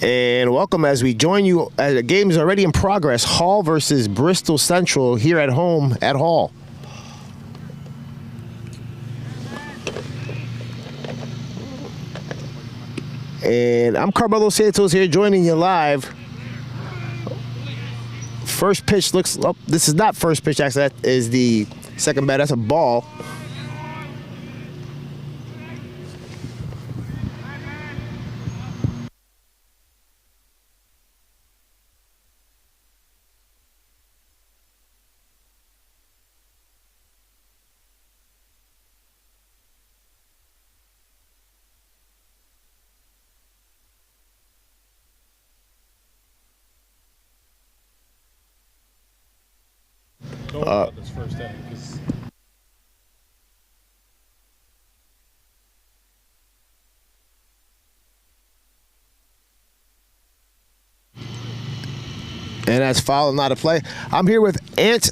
And welcome as we join you. The game is already in progress. Hall versus Bristol Central here at home at Hall. And I'm Carmelo Santos here joining you live. First pitch looks, oh, this is not first pitch, actually. That is the second bat. That's a ball. This first inning, 'cause And that's foul, not a play. I'm here with Ant.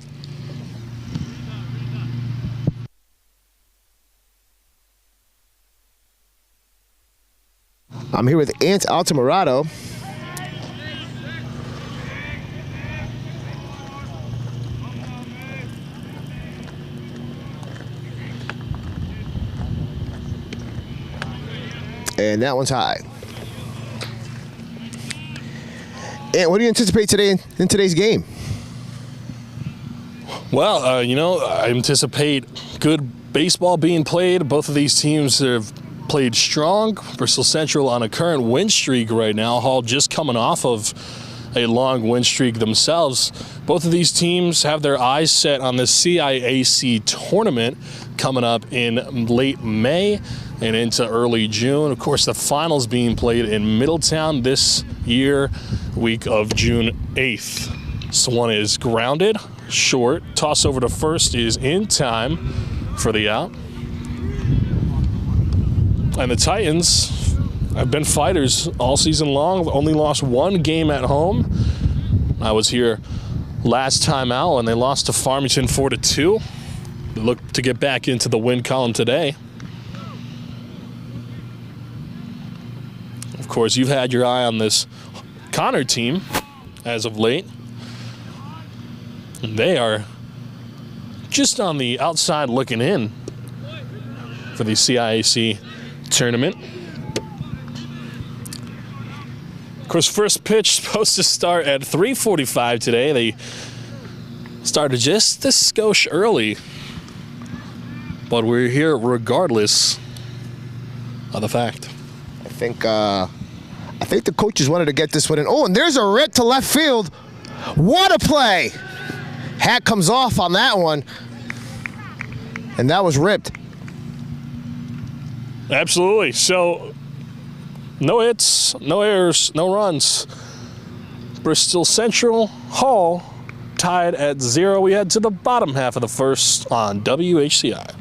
I'm here with Ant Altamirado. And that one's high. And what do you anticipate today in today's game? well, I anticipate good baseball being played. Both of these teams have played strong. Bristol Central on a current win streak right now. Hall just coming off of a long win streak themselves. Both of these teams have their eyes set on the CIAC tournament coming up in late May and into early June. Of course, the finals being played in Middletown this year, week of June 8th. This one is grounded, short. Toss over to first is in time for the out. And the Titans have been fighters all season long. Only lost one game at home. I was here last time out, and they lost to Farmington 4-2. They look to get back into the win column today. Of course, you've had your eye on this Connor team as of late. And they are just on the outside looking in for the CIAC tournament. Of course, first pitch supposed to start at 3:45 today. They started just a skosh early, but we're here regardless of the fact. I think the coaches wanted to get this one in. Oh, and there's a rip to left field. What a play! Hat comes off on that one, and that was ripped. Absolutely. So, no hits, no errors, no runs. Bristol Central, Hall tied at 0. We head to the bottom half of the first on WHCI.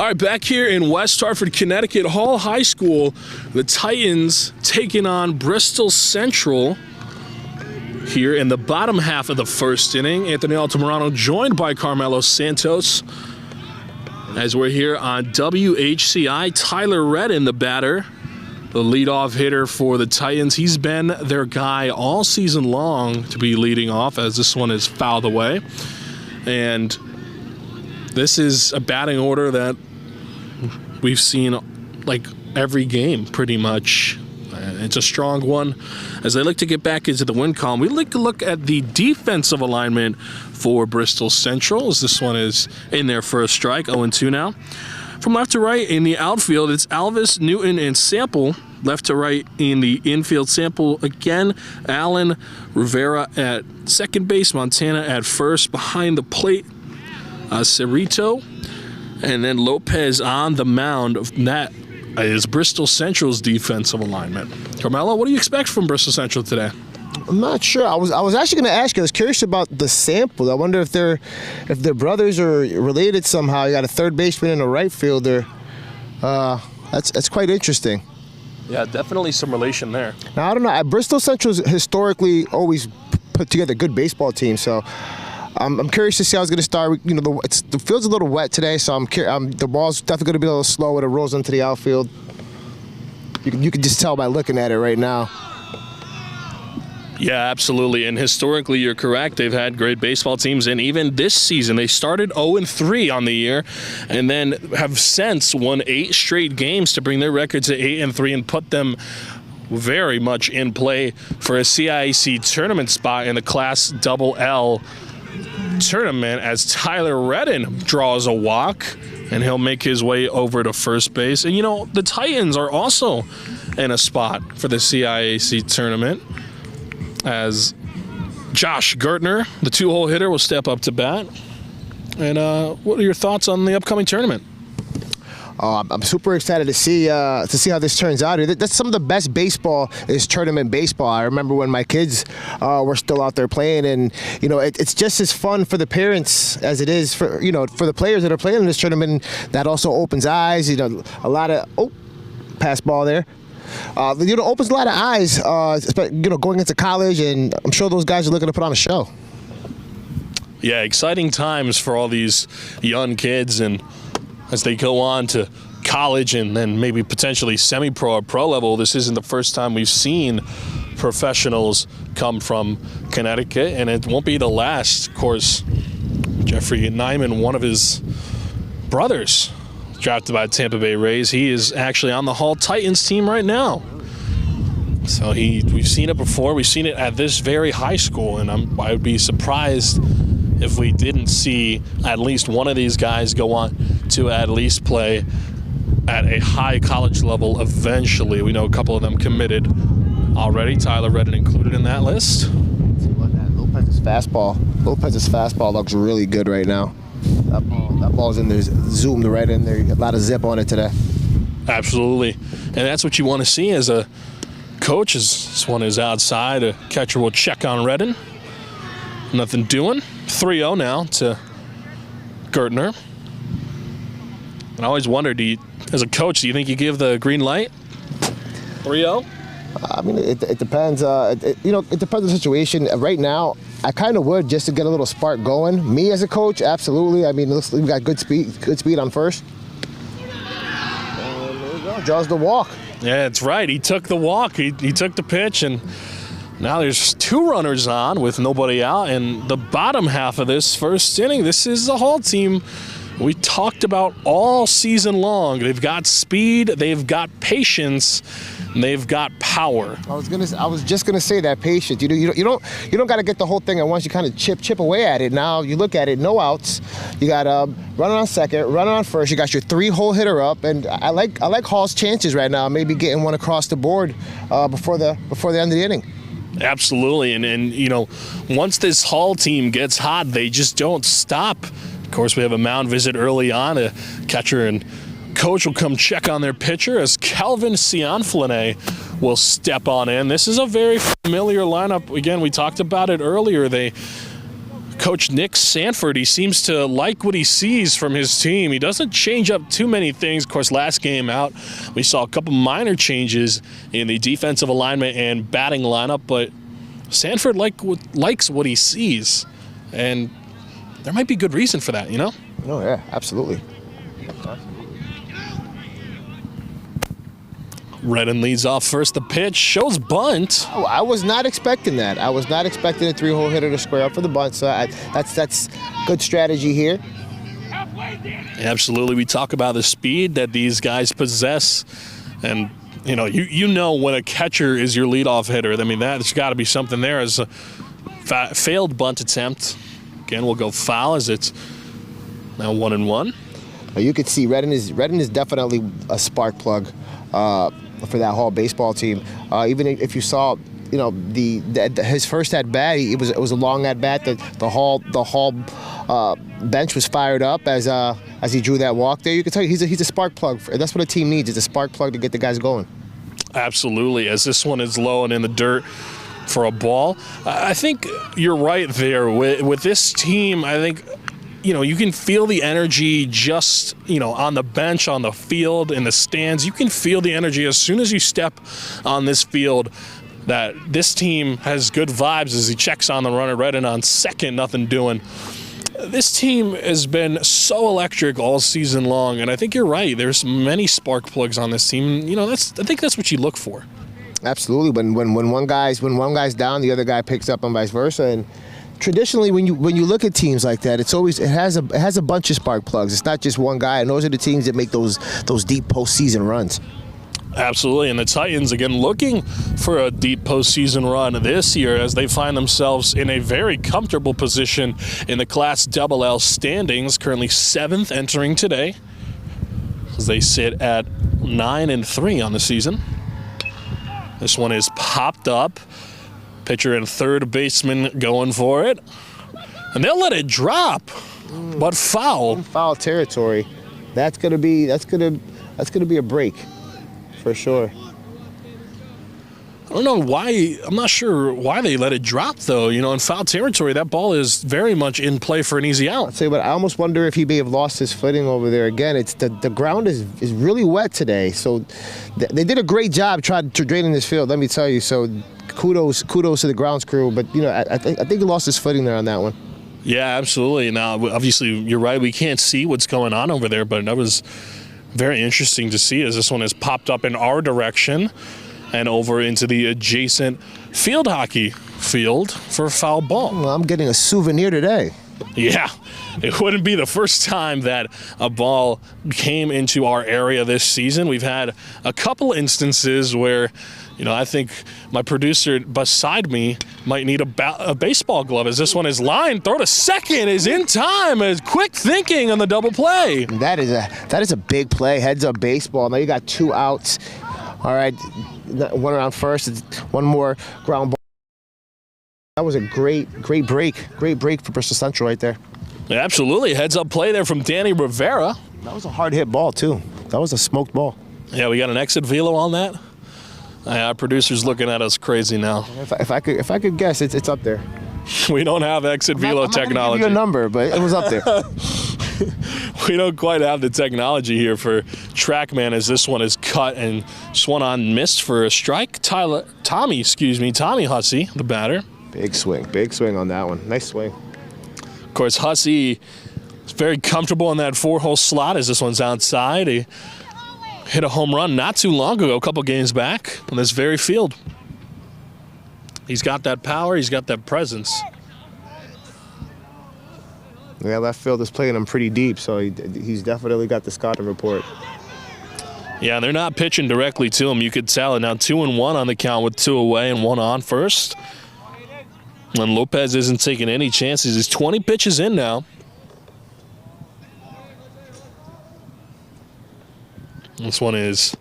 All right, back here in West Hartford, Connecticut, Hall High School, the Titans taking on Bristol Central here in the bottom half of the first inning. Anthony Altamirano joined by Carmelo Santos as we're here on WHCI. Tyler Redden, the batter, the leadoff hitter for the Titans. He's been their guy all season long to be leading off, as this one is fouled away. And this is a batting order that we've seen like every game pretty much. It's a strong one. As they look to get back into the win column, we like to look at the defensive alignment for Bristol Central, as this one is in their first strike, 0-2 now. From left to right in the outfield, it's Alvis, Newton, and Sample. Left to right in the infield, Sample again, Allen, Rivera at second base, Montana at first. Behind the plate, Cerrito, and then Lopez on the mound. That is Bristol Central's defensive alignment. Carmelo, what do you expect from Bristol Central today? I'm not sure. I was actually going to ask you. I was curious about the Sample. I wonder if they're brothers or related somehow. You got a third baseman and a right fielder. That's quite interesting. Yeah, definitely some relation there. Now I don't know. Bristol Central's historically always put together good baseball teams, so I'm curious to see how it's going to start. You know, the field's a little wet today, so the ball's definitely going to be a little slow when it rolls into the outfield. You can just tell by looking at it right now. Yeah, absolutely. And historically, you're correct. They've had great baseball teams. And even this season, they started 0-3 on the year and then have since won 8 straight games to bring their record to 8-3 and put them very much in play for a CIAC tournament spot in the Class L tournament, as Tyler Redden draws a walk and he'll make his way over to first base. And, you know, the Titans are also in a spot for the CIAC tournament, as Josh Gertner, the 2-hole hitter, will step up to bat. And what are your thoughts on the upcoming tournament? I'm super excited to see how this turns out. That's some of the best baseball is tournament baseball. I remember when my kids were still out there playing, and you know it's just as fun for the parents as it is for the players that are playing in this tournament. That also opens eyes. You know, a lot of pass ball there. Opens a lot of eyes. Going into college, and I'm sure those guys are looking to put on a show. Yeah, exciting times for all these young kids, and as they go on to college and then maybe potentially semi-pro or pro level. This isn't the first time we've seen professionals come from Connecticut, and it won't be the last. Of course, Jeffrey Nyman, one of his brothers, drafted by Tampa Bay Rays. He is actually on the Hall Titans team right now. So we've seen it before. We've seen it at this very high school, and I would be surprised if we didn't see at least one of these guys go on to at least play at a high college level eventually. We know a couple of them committed already. Tyler Redden included in that list. Lopez's fastball looks really good right now. That ball's in there, zoomed right in there. A lot of zip on it today. Absolutely. And that's what you want to see as a coach. This one is outside. A catcher will check on Redden. Nothing doing. 3-0 now to Gertner. And I always wonder, as a coach, do you think you give the green light? 3-0? I mean, it depends. It depends on the situation. Right now, I kind of would, just to get a little spark going. Me as a coach, absolutely. I mean, we've got good speed on first. And there we go. Draws the walk. Yeah, that's right. He took the walk. He took the pitch, and now there's 2 runners on with nobody out. And the bottom half of this first inning, this is the Hall team we talked about all season long. They've got speed, they've got patience, and they've got power. I was just gonna say that patience. You don't got to get the whole thing at once. You kind of chip away at it. Now you look at it, no outs. You got runner on second, runner on first. You got your 3-hole hitter up, and I like Hall's chances right now. Maybe getting one across the board before the end of the inning. Absolutely, and once this Hall team gets hot, they just don't stop. Of course, we have a mound visit early on. A catcher and coach will come check on their pitcher as Calvin Cianflane will step on in. This is a very familiar lineup. Again, we talked about it earlier. Coach Nick Sanford, he seems to like what he sees from his team. He doesn't change up too many things. Of course, last game out, we saw a couple minor changes in the defensive alignment and batting lineup, but Sanford likes what he sees, and there might be good reason for that, you know? Oh, yeah, absolutely. Redden leads off first. The pitch shows bunt. Oh, I was not expecting that. I was not expecting a 3-hole hitter to square up for the bunt. So that's good strategy here. Absolutely. We talk about the speed that these guys possess, and you know when a catcher is your leadoff hitter. I mean, that's got to be something there. As a failed bunt attempt. Again, we'll go foul as it's now 1-1. You could see Redden is definitely a spark plug for that Hall baseball team. Even if you saw, his first at bat, it was a long at bat. The Hall bench was fired up as he drew that walk there. You can tell he's a spark plug. That's what a team needs. Is a spark plug to get the guys going. Absolutely. As this one is low and in the dirt for a ball, I think you're right there with this team. I think. You can feel the energy just, on the bench, on the field, in the stands. You can feel the energy as soon as you step on this field that this team has good vibes as he checks on the runner, Redden on second, nothing doing. This team has been so electric all season long, and I think you're right. There's many spark plugs on this team. I think that's what you look for. Absolutely. When one guy's down, the other guy picks up, and vice versa. And traditionally, when you look at teams like that, it has a bunch of spark plugs. It's not just one guy, and those are the teams that make those deep postseason runs. Absolutely, and the Titans, again, looking for a deep postseason run this year as they find themselves in a very comfortable position in the Class LL standings, currently 7th entering today, as they sit at 9-3 on the season. This one is popped up. Pitcher and third baseman going for it, and they'll let it drop, but foul. Foul territory. That's gonna be a break, for sure. I don't know why. I'm not sure why they let it drop though. In foul territory, that ball is very much in play for an easy out. I'll tell you what. I almost wonder if he may have lost his footing over there again. It's the ground is really wet today, so they did a great job trying to drain in this field. Let me tell you. So. Kudos to the grounds crew, but I think he lost his footing there on that one. Yeah, absolutely. Now, obviously, you're right. We can't see what's going on over there, but that was very interesting to see as this one has popped up in our direction and over into the adjacent field hockey field for a foul ball. Well, I'm getting a souvenir today. Yeah, it wouldn't be the first time that a ball came into our area this season. We've had a couple instances where, I think my producer beside me might need a baseball glove as this one is lined. Throw to second is in time as quick thinking on the double play. That is a big play. Heads up baseball. Now you got 2 outs. All right, one around first. It's one more ground ball. That was a great break for Bristol Central right there. Yeah, absolutely. Heads up play there from Danny Rivera. That was a hard hit ball too. That was a smoked ball. Yeah, we got an exit velo on that. Our producer's looking at us crazy now. If I could guess, it's up there. We don't have exit velo technology. I'm not gonna give you a number, but it was up there. We don't quite have the technology here for TrackMan as this one is cut and swung on missed for a strike. Tommy Hussey, the batter. Big swing on that one. Nice swing. Of course, Hussey is very comfortable in that 4-hole slot as this one's outside. He hit a home run not too long ago, a couple games back, on this very field. He's got that power, he's got that presence. Yeah, left field is playing him pretty deep, so he's definitely got the scouting report. Yeah, they're not pitching directly to him. You could tell it now. 2-1 on the count with 2 away and 1 on first. And Lopez isn't taking any chances. He's 20 pitches in now. This one is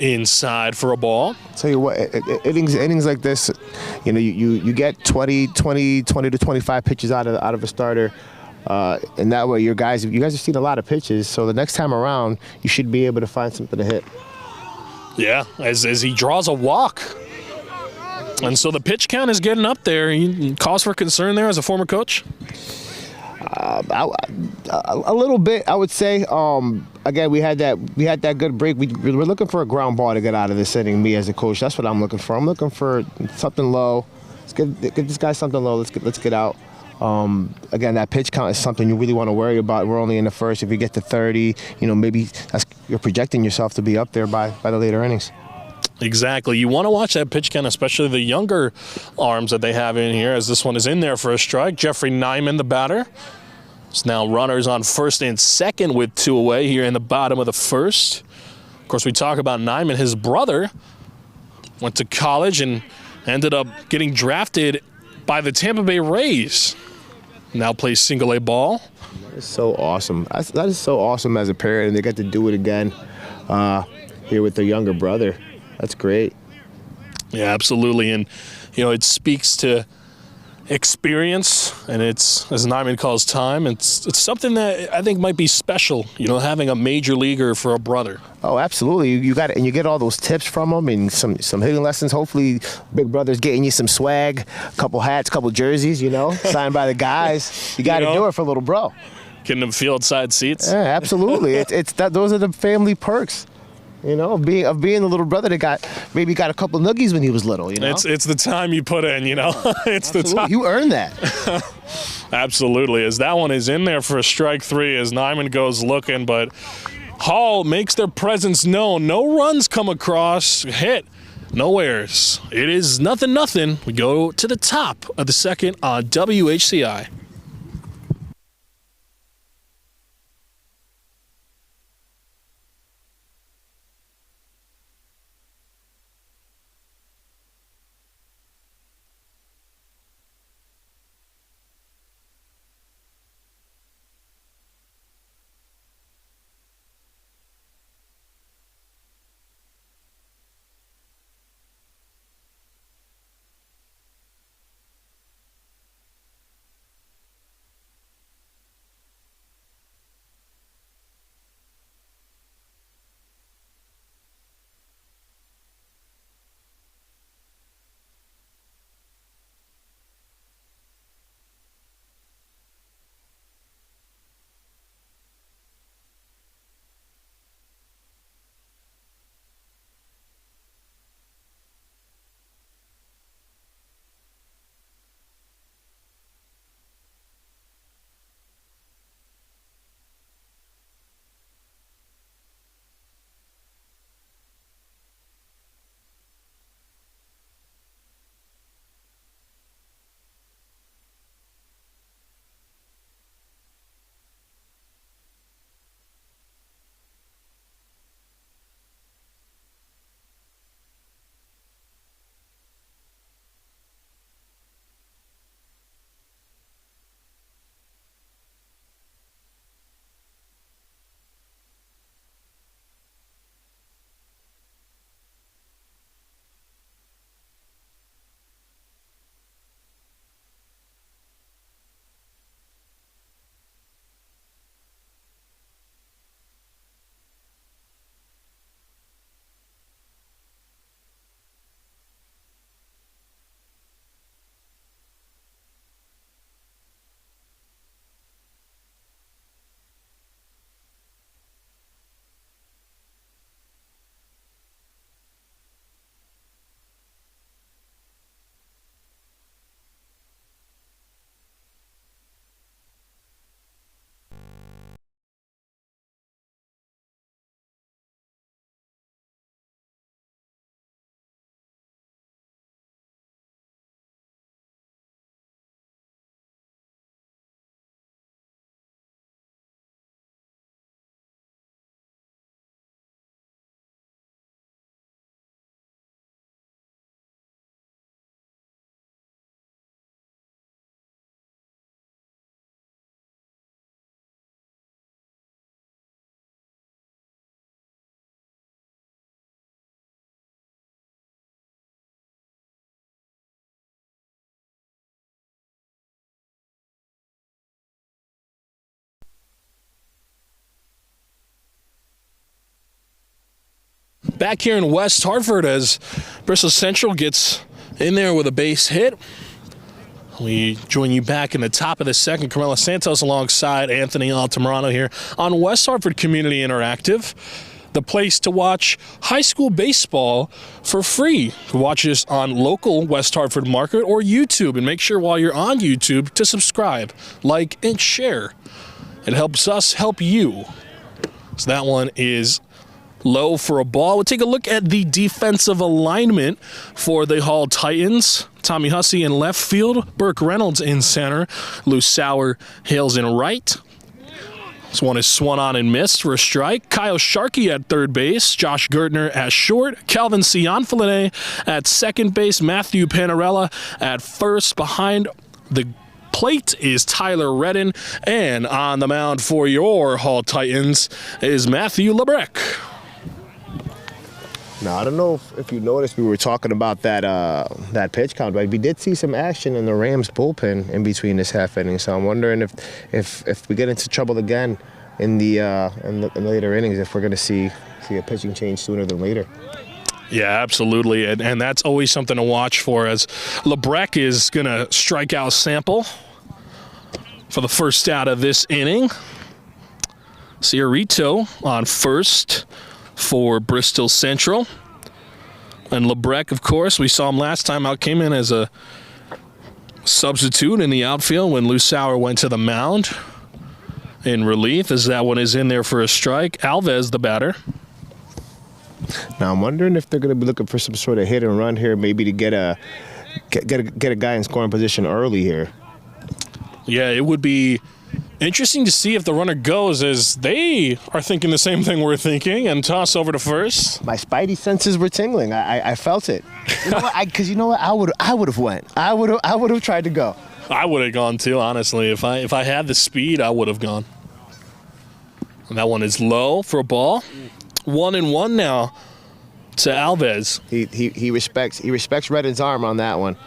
inside for a ball. Tell you what, innings like this, you get 20 to 25 pitches out of a starter, and that way you guys have seen a lot of pitches. So the next time around, you should be able to find something to hit. Yeah, as he draws a walk. And so the pitch count is getting up there. Cause for concern there as a former coach? A little bit, I would say. Again, we had that good break. We're looking for a ground ball to get out of this inning. Me as a coach, that's what I'm looking for. I'm looking for something low. Let's get this guy something low. Let's get out. Again, that pitch count is something you really want to worry about. We're only in the first. If you get to 30, maybe you're projecting yourself to be up there by the later innings. Exactly. You want to watch that pitch count, especially the younger arms that they have in here, as this one is in there for a strike. Jeffrey Nyman, the batter. It's now runners on first and second with 2 away here in the bottom of the first. Of course, we talk about Nyman. His brother went to college and ended up getting drafted by the Tampa Bay Rays. Now plays single-A ball. That is so awesome. That is so awesome as a parent, and they get to do it again here with their younger brother. That's great. Yeah, absolutely. And, it speaks to experience, and it's, as Nyman calls time, it's something that I think might be special, having a major leaguer for a brother. Oh, absolutely. You got it, and you get all those tips from them and some hitting lessons. Hopefully, big brother's getting you some swag, a couple hats, couple jerseys, signed by the guys. You got to do it for little bro. Getting them field side seats. Yeah, absolutely. Those are the family perks. Of being the little brother that maybe got a couple noogies when he was little. It's the time you put in. It's Absolutely. the time you earned that. Absolutely. As that one is in there for a strike 3 as Nyman goes looking, but Hall makes their presence known. No runs come across, hit, no errors. It is 0-0. We go to the top of the second on WHCI. Back here in West Hartford as Bristol Central gets in there with a base hit. We join you back in the top of the second. Carmela Santos alongside Anthony Altamirano here on West Hartford Community Interactive, the place to watch high school baseball for free. You can watch this on local West Hartford market or YouTube. And make sure while you're on YouTube to subscribe, like, and share. It helps us help you. So that one is low for a ball. We'll take a look at the defensive alignment for the Hall Titans. Tommy Hussey in left field, Burke Reynolds in center, Lou Sauer hails in right. This one is swung on and missed for a strike. Kyle Sharkey at third base, Josh Gertner at short, Calvin Cianfilene at second base, Matthew Panarella at first. Behind the plate is Tyler Redden, and on the mound for your Hall Titans is Matthew Lebrec. Now, I don't know if you noticed, we were talking about that pitch count, but we did see some action in the Rams bullpen in between this half inning. So I'm wondering if we get into trouble again in the later innings, if we're going to see a pitching change sooner than later. Yeah, absolutely, and that's always something to watch for, as Lebrec is going to strike out Sample for the first out of this inning. Ciarito on first for Bristol Central. And Lebrec, of course, we saw him last time out, came in as a substitute in the outfield when Lou Sauer went to the mound in relief, as that one is in there for a strike. Alves, the batter. Now, I'm wondering if they're going to be looking for some sort of hit and run here, maybe to get a guy in scoring position early here. Yeah, it would be interesting to see if the runner goes, as they are thinking the same thing we're thinking, and toss over to first. My spidey senses were tingling. I felt it. You know what? Because you know what? I would have went. I would have tried to go. I would have gone too, honestly. If I had the speed, I would have gone. And that one is low for a ball. 1-1 now to Alves. He respects Redden's arm on that one,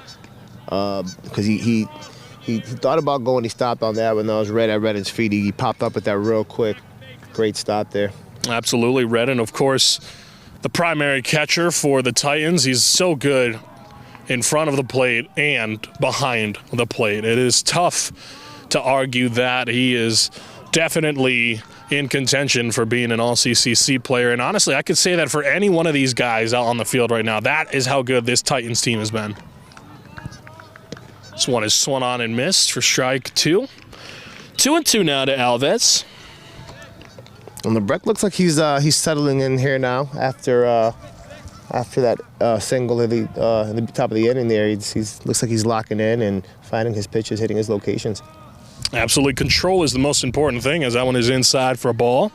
because he thought about going. He stopped on that when that was Red at Redden's feet. He popped up with that real quick. Great stop there. Absolutely. Redden, of course, the primary catcher for the Titans. He's so good in front of the plate and behind the plate. It is tough to argue that. He is definitely in contention for being an all-CCC player. And honestly, I could say that for any one of these guys out on the field right now. That is how good this Titans team has been. This one is swung on and missed for strike two. 2-2 now to Alves. And Lebrec looks like he's settling in here now after that single at the top of the inning there. He's looks like he's locking in and finding his pitches, hitting his locations. Absolutely. Control is the most important thing, as that one is inside for a ball.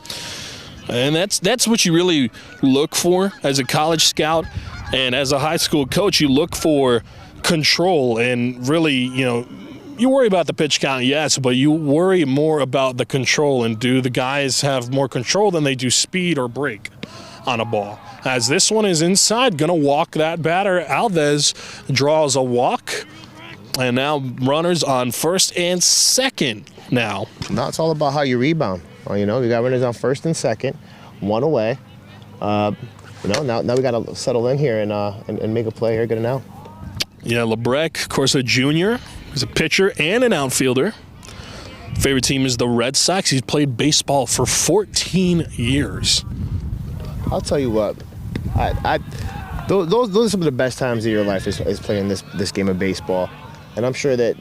And that's what you really look for as a college scout. And as a high school coach, you look for control, and really, you worry about the pitch count, yes, but you worry more about the control. And do the guys have more control than they do speed or break on a ball? As this one is inside, going to walk that batter. Alves draws a walk. And now runners on first and second now. Now it's all about how you rebound. Well, you got runners on first and second, one away. Now we got to settle in here and make a play here, get an out. Yeah, Lebrec, of course, a junior. He's a pitcher and an outfielder. Favorite team is the Red Sox. He's played baseball for 14 years. I'll tell you what, those are some of the best times of your life is playing this game of baseball. And I'm sure that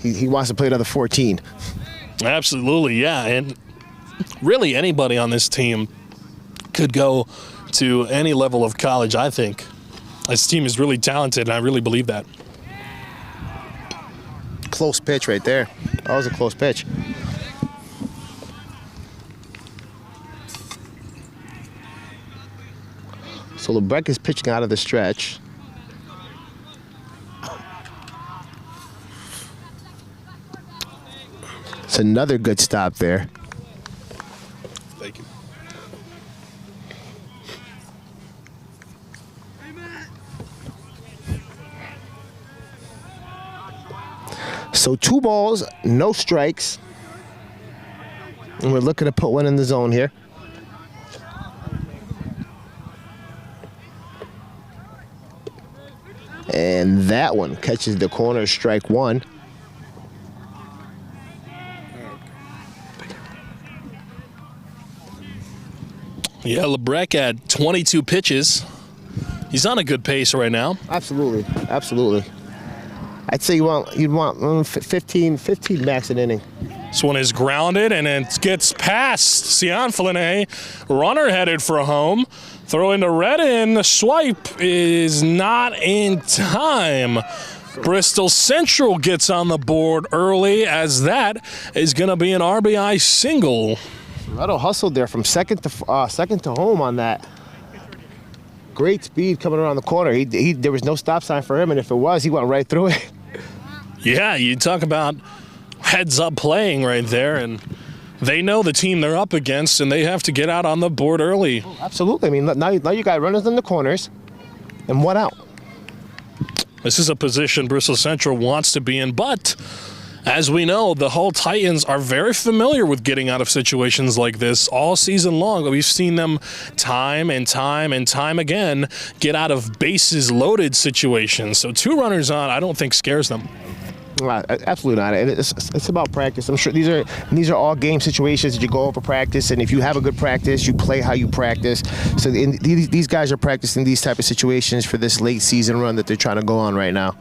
he wants to play another 14. Absolutely, yeah. And really anybody on this team could go to any level of college, I think. This team is really talented, and I really believe that. Close pitch right there. That was a close pitch. So Lebrec is pitching out of the stretch. It's another good stop there. Thank you. So 2 balls, no strikes. And we're looking to put one in the zone here. And that one catches the corner, strike one. Yeah, LeBrec at 22 pitches. He's on a good pace right now. Absolutely. I'd say you'd want 15 max an inning. This one is grounded, and it gets past Cianflane. Runner headed for home. Throw into Redden. The swipe is not in time. Bristol Central gets on the board early, as that is going to be an RBI single. Redo hustled there from second to home on that. Great speed coming around the corner. There was no stop sign for him, and if it was, he went right through it. Yeah, you talk about heads-up playing right there, and they know the team they're up against, and they have to get out on the board early. Oh, absolutely. I mean, now you got runners in the corners and one out. This is a position Bristol Central wants to be in, but as we know, the Hull Titans are very familiar with getting out of situations like this all season long. We've seen them time and time again get out of bases loaded situations. So 2 runners on, I don't think scares them. Absolutely not. It's about practice. I'm sure these are all game situations that you go over practice, and if you have a good practice, you play how you practice. So these guys are practicing these type of situations for this late season run that they're trying to go on right now.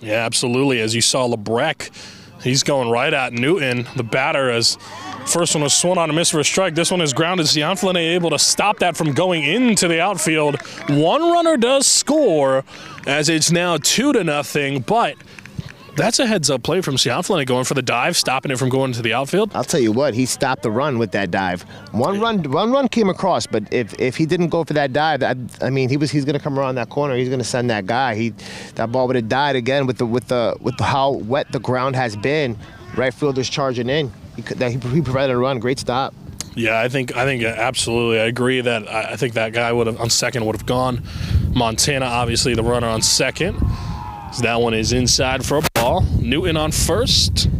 Yeah, absolutely. As you saw, LeBrec, he's going right at Newton, the batter, as first one was swung on a miss for a strike. This one is grounded. Cianflane able to stop that from going into the outfield. One runner does score, as it's now 2-0, but that's a heads-up play from Cianflane going for the dive, stopping it from going into the outfield. I'll tell you what, he stopped the run with that dive. One run came across, but if he didn't go for that dive, I mean, he's going to come around that corner. He's going to send that guy. That ball would have died again with how wet the ground has been. Right fielder's charging in. He provided a run. Great stop. Yeah, I think absolutely. I agree that I think that guy would have on second would have gone. Montana, obviously, the runner on second. So that one is inside for a ball. Newton on first.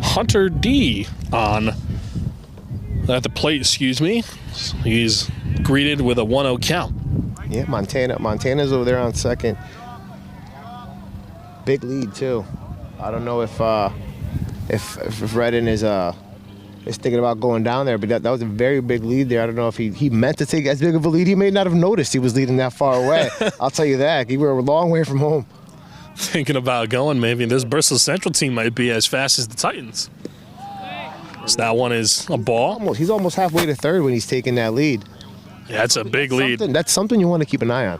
Hunter D on at the plate, excuse me. He's greeted with a 1-0 count. Yeah, Montana's over there on second. Big lead too. I don't know if Redden is thinking about going down there, but that was a very big lead there. I don't know if he meant to take as big of a lead. He may not have noticed he was leading that far away. I'll tell you that. We were a long way from home. Thinking about going, maybe this Bristol Central team might be as fast as the Titans. So that one is a ball. He's almost halfway to third when he's taking that lead. Yeah, that's a big lead. That's something you want to keep an eye on.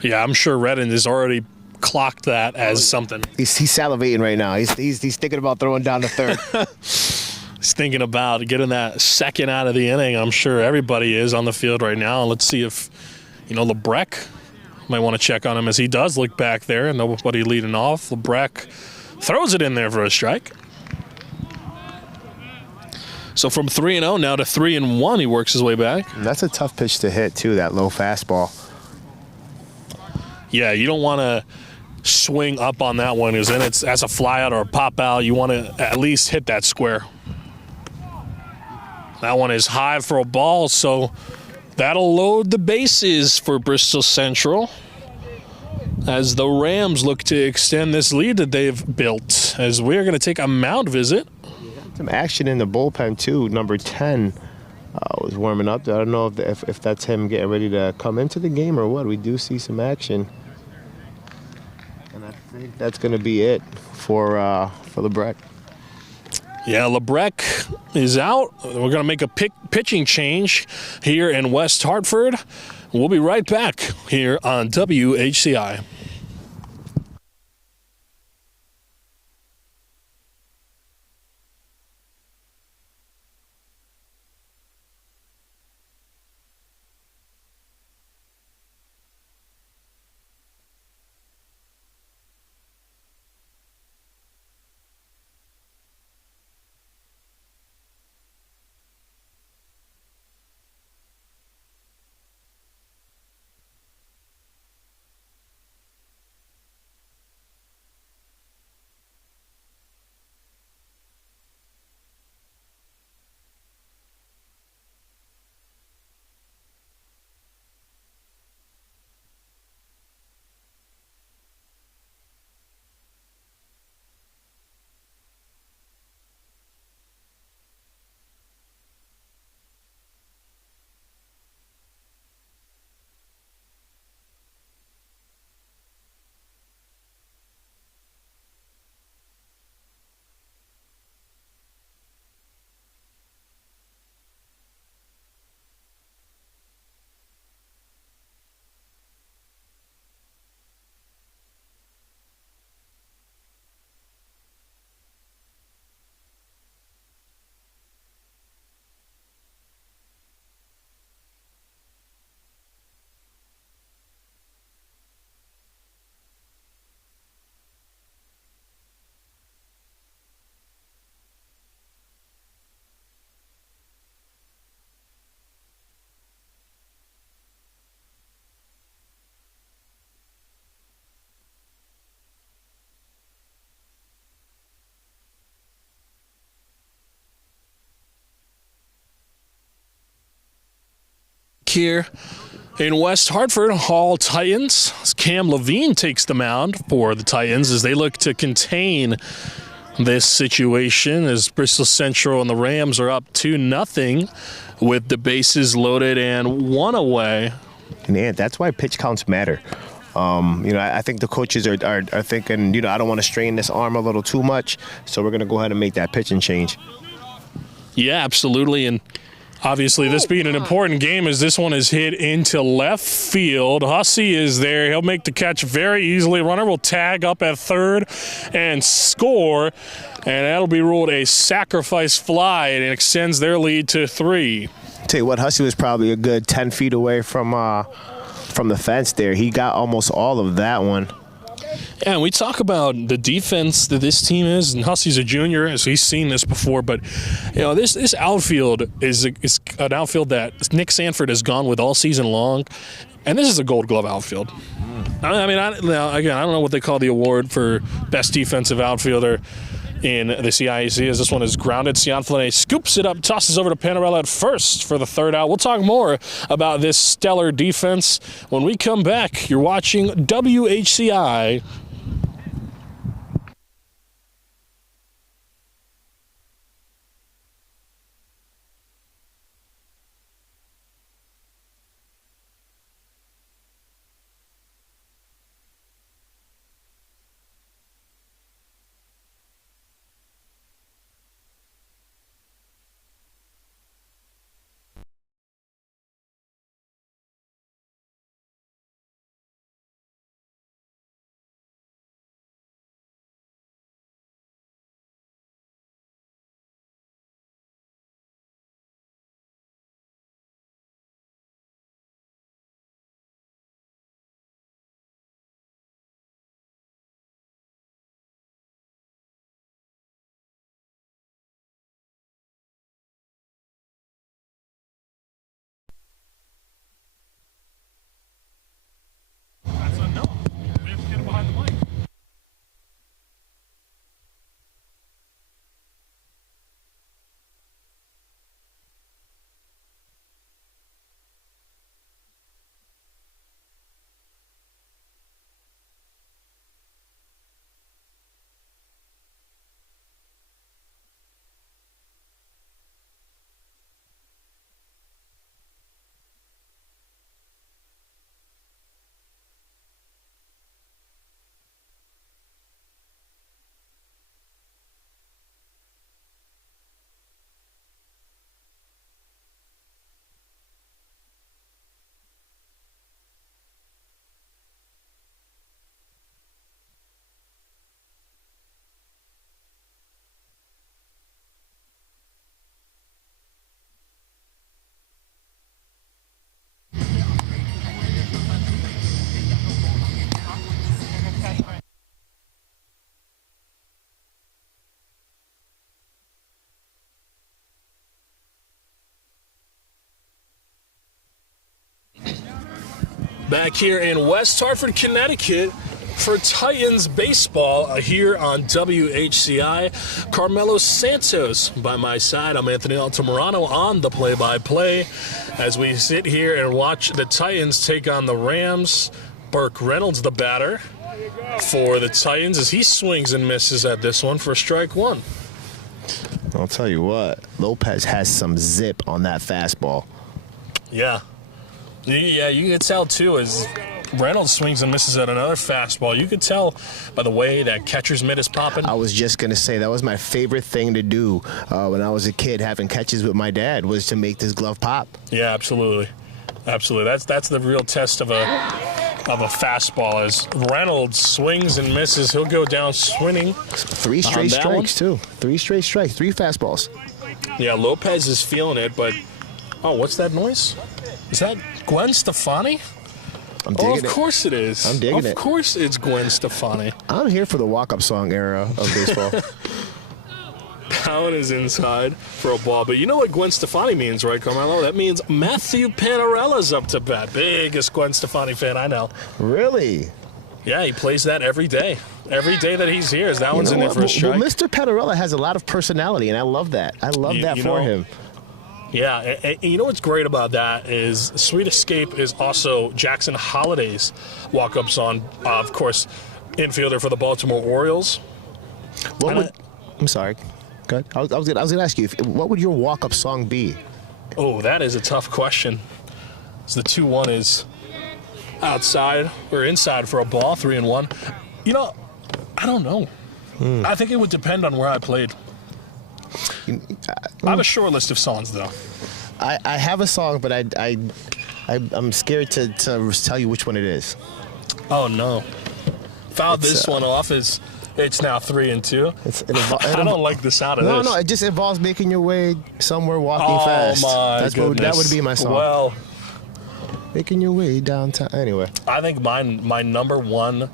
Yeah, I'm sure Redden has already clocked that as something. He's salivating right now. He's thinking about throwing down to third. He's thinking about getting that second out of the inning. I'm sure everybody is on the field right now. Let's see if, LeBrec might want to check on him as he does look back there and nobody leading off. LeBrec throws it in there for a strike. So from 3-0 now to 3-1, he works his way back. That's a tough pitch to hit, too, that low fastball. Yeah, you don't want to swing up on that one because then that's a fly out or a pop out. You want to at least hit that square. That one is high for a ball, so that'll load the bases for Bristol Central as the Rams look to extend this lead that they've built. As we're going to take a mound visit. Some action in the bullpen, too. Number 10 was warming up. I don't know if that's him getting ready to come into the game or what. We do see some action. And I think that's going to be it for LeBrec. Yeah, LeBrec is out. We're going to make a pitching change here in West Hartford. We'll be right back here on WHCI. here in West Hartford, Hall Titans. Cam Levine takes the mound for the Titans as they look to contain this situation as Bristol Central and the Rams are up 2-0 with the bases loaded and one away. And that's why pitch counts matter. I think the coaches are thinking, I don't want to strain this arm a little too much, so we're going to go ahead and make that pitching change. Yeah, absolutely. And obviously, this being an important game as this one is hit into left field. Hussey is there. He'll make the catch very easily. Runner will tag up at third and score. And that'll be ruled a sacrifice fly, and it extends their lead to 3. Tell you what, Hussey was probably a good 10 feet away from the fence there. He got almost all of that one. Yeah, and we talk about the defense that this team is, and Hussey's a junior, so he's seen this before. But this outfield is an outfield that Nick Sanford has gone with all season long, and this is a Gold Glove outfield. I don't know what they call the award for best defensive outfielder in the CIAC, as this one is grounded. Cianflane scoops it up, tosses over to Panarella at first for the third out. We'll talk more about this stellar defense when we come back. You're watching WHCI. Back here in West Hartford, Connecticut, for Titans baseball here on WHCI. Carmelo Santos by my side. I'm Anthony Altamirano on the play-by-play as we sit here and watch the Titans take on the Rams. Burke Reynolds, the batter for the Titans, as he swings and misses at this one for strike one. I'll tell you what, Lopez has some zip on that fastball. Yeah. Yeah, you can tell, too, as Reynolds swings and misses at another fastball. You could tell by the way that catcher's mitt is popping. I was just going to say that was my favorite thing to do when I was a kid having catches with my dad, was to make this glove pop. Yeah, absolutely. Absolutely. That's the real test of a fastball. As Reynolds swings and misses, he'll go down swinging. 3 straight strikes, too. 3 straight strikes, 3 fastballs. Yeah, Lopez is feeling it, but... Oh, what's that noise? Is that Gwen Stefani? I'm digging it. Of course it is. I'm digging it. Of course it's Gwen Stefani. I'm here for the walk-up song era of baseball. Allen is inside for a ball. But you know what Gwen Stefani means, right, Carmelo? That means Matthew Panarella's up to bat. Biggest Gwen Stefani fan I know. Really? Yeah, he plays that every day. Every day that he's here, that one's in there for a strike. Well, Mr. Panarella has a lot of personality, and I love that. I love that for him. Yeah, and you know what's great about that is Sweet Escape is also Jackson Holliday's walk-up song. Of course, infielder for the Baltimore Orioles. I'm sorry. Good. I was going to ask you, what would your walk-up song be? Oh, that is a tough question. So the 2-1 is outside or inside for a ball, 3-1. You know, I don't know. I think it would depend on where I played. I have a short list of songs, though. I have a song, but I'm scared to tell you which one it is. Oh, no. Fouled this one off. It's now 3-2. I don't like the sound of this. No, it just involves making your way somewhere, walking fast. Oh, my goodness. That would be my song. Well, making your way downtown. Anyway. I think my number one,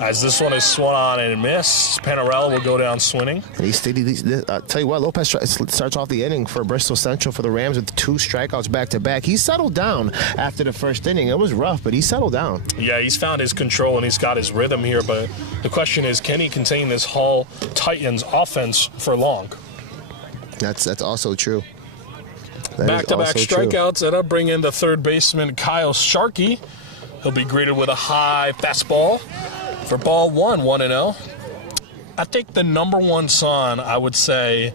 as this one is swung on and missed, Panarello will go down swinging. And I'll tell you what, Lopez starts off the inning for Bristol Central for the Rams with 2 strikeouts back-to-back. He settled down after the first inning. It was rough, but he settled down. Yeah, he's found his control and he's got his rhythm here, but the question is, can he contain this Hull Titans offense for long? That's also true. Back-to-back strikeouts, and I'll bring in the third baseman, Kyle Sharkey. He'll be greeted with a high fastball for ball 1-0. I think the number one song, I would say,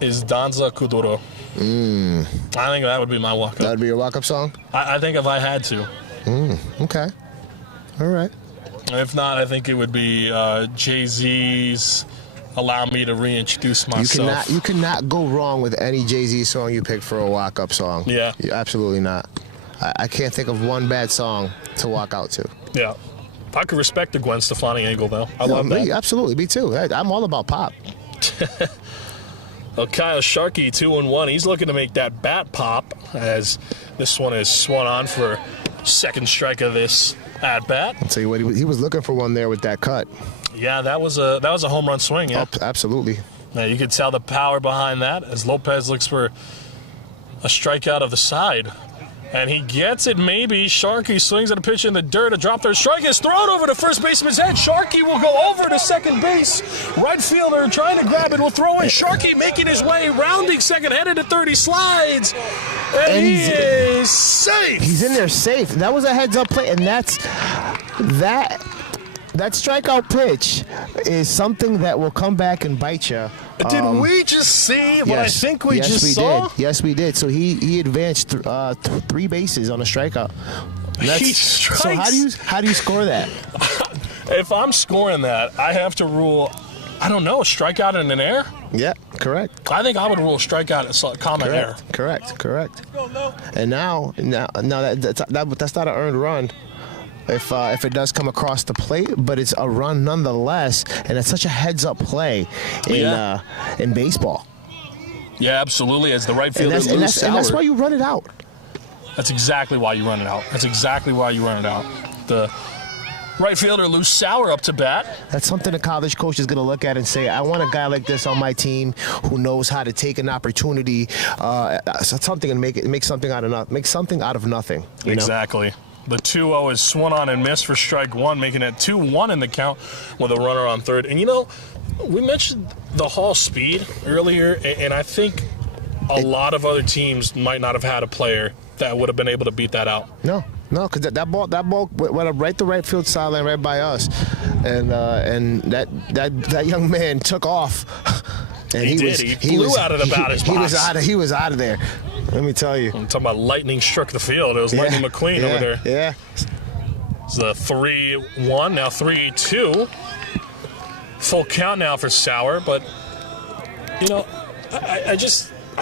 is Danza Kuduro. I think that would be my walk-up. That would be your walk-up song? I think if I had to. Okay. All right. If not, I think it would be Jay-Z's Allow Me to Reintroduce Myself. You cannot go wrong with any Jay-Z song you pick for a walk-up song. Yeah. Absolutely not. I can't think of one bad song to walk out to. Yeah. I could respect the Gwen Stefani angle, though. I love that. Absolutely, me too. I'm all about pop. Well, Kyle Sharkey, 2-1. He's looking to make that bat pop as this one is swung on for second strike of this at-bat. I'll tell you what, he was looking for one there with that cut. Yeah, that was a home run swing, yeah. Oh, absolutely. Yeah, you could tell the power behind that as Lopez looks for a strikeout of the side. And he gets it, maybe. Sharkey swings at a pitch in the dirt. A drop there. Strike is thrown over to first baseman's head. Sharkey will go over to second base. Right fielder trying to grab it will throw in. Sharkey making his way, rounding second, headed to third. He slides. And he is safe. He's in there safe. That was a heads-up play, and that strikeout pitch is something that will come back and bite you. Did we just see what I think we just saw? Did. Yes, we did. So he advanced 3 bases on a strikeout. He strikes. So how do you score that? If I'm scoring that, I have to rule, I don't know, a strikeout in an error? Yeah, correct. I think I would rule a strikeout as a common error. Correct. And now that's not an earned run. If it does come across the plate, but it's a run nonetheless, and it's such a heads-up play in baseball. Yeah, absolutely. As the right fielder, and that's why you run it out. That's exactly why you run it out. The right fielder, Lou Sauer, up to bat. That's something a college coach is going to look at and say, I want a guy like this on my team who knows how to take an opportunity, something, and make something out of nothing. Exactly. The 2-0 is swung on and missed for strike one, making it 2-1 in the count with a runner on third. And, we mentioned the Hall speed earlier, and I think a lot of other teams might not have had a player that would have been able to beat that out. No, because that ball went up right the right field sideline right by us, and that young man took off. And he flew out of the batter's box. He was out of there. Let me tell you. I'm talking about lightning struck the field. It was Lightning McQueen over there. Yeah. It's a 3-1, now 3-2. Full count now for Sauer, but I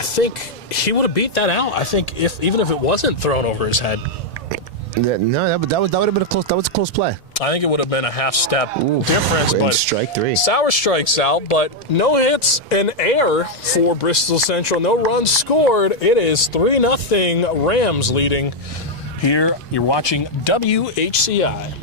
think he would have beat that out. I think even if it wasn't thrown over his head. No, that would have been a close. That was a close play. I think it would have been a half-step difference. And but strike 3. Sauer strikes out, but no hits, an error for Bristol Central. No runs scored. It is 3-0 Rams leading. Here you're watching WHCI.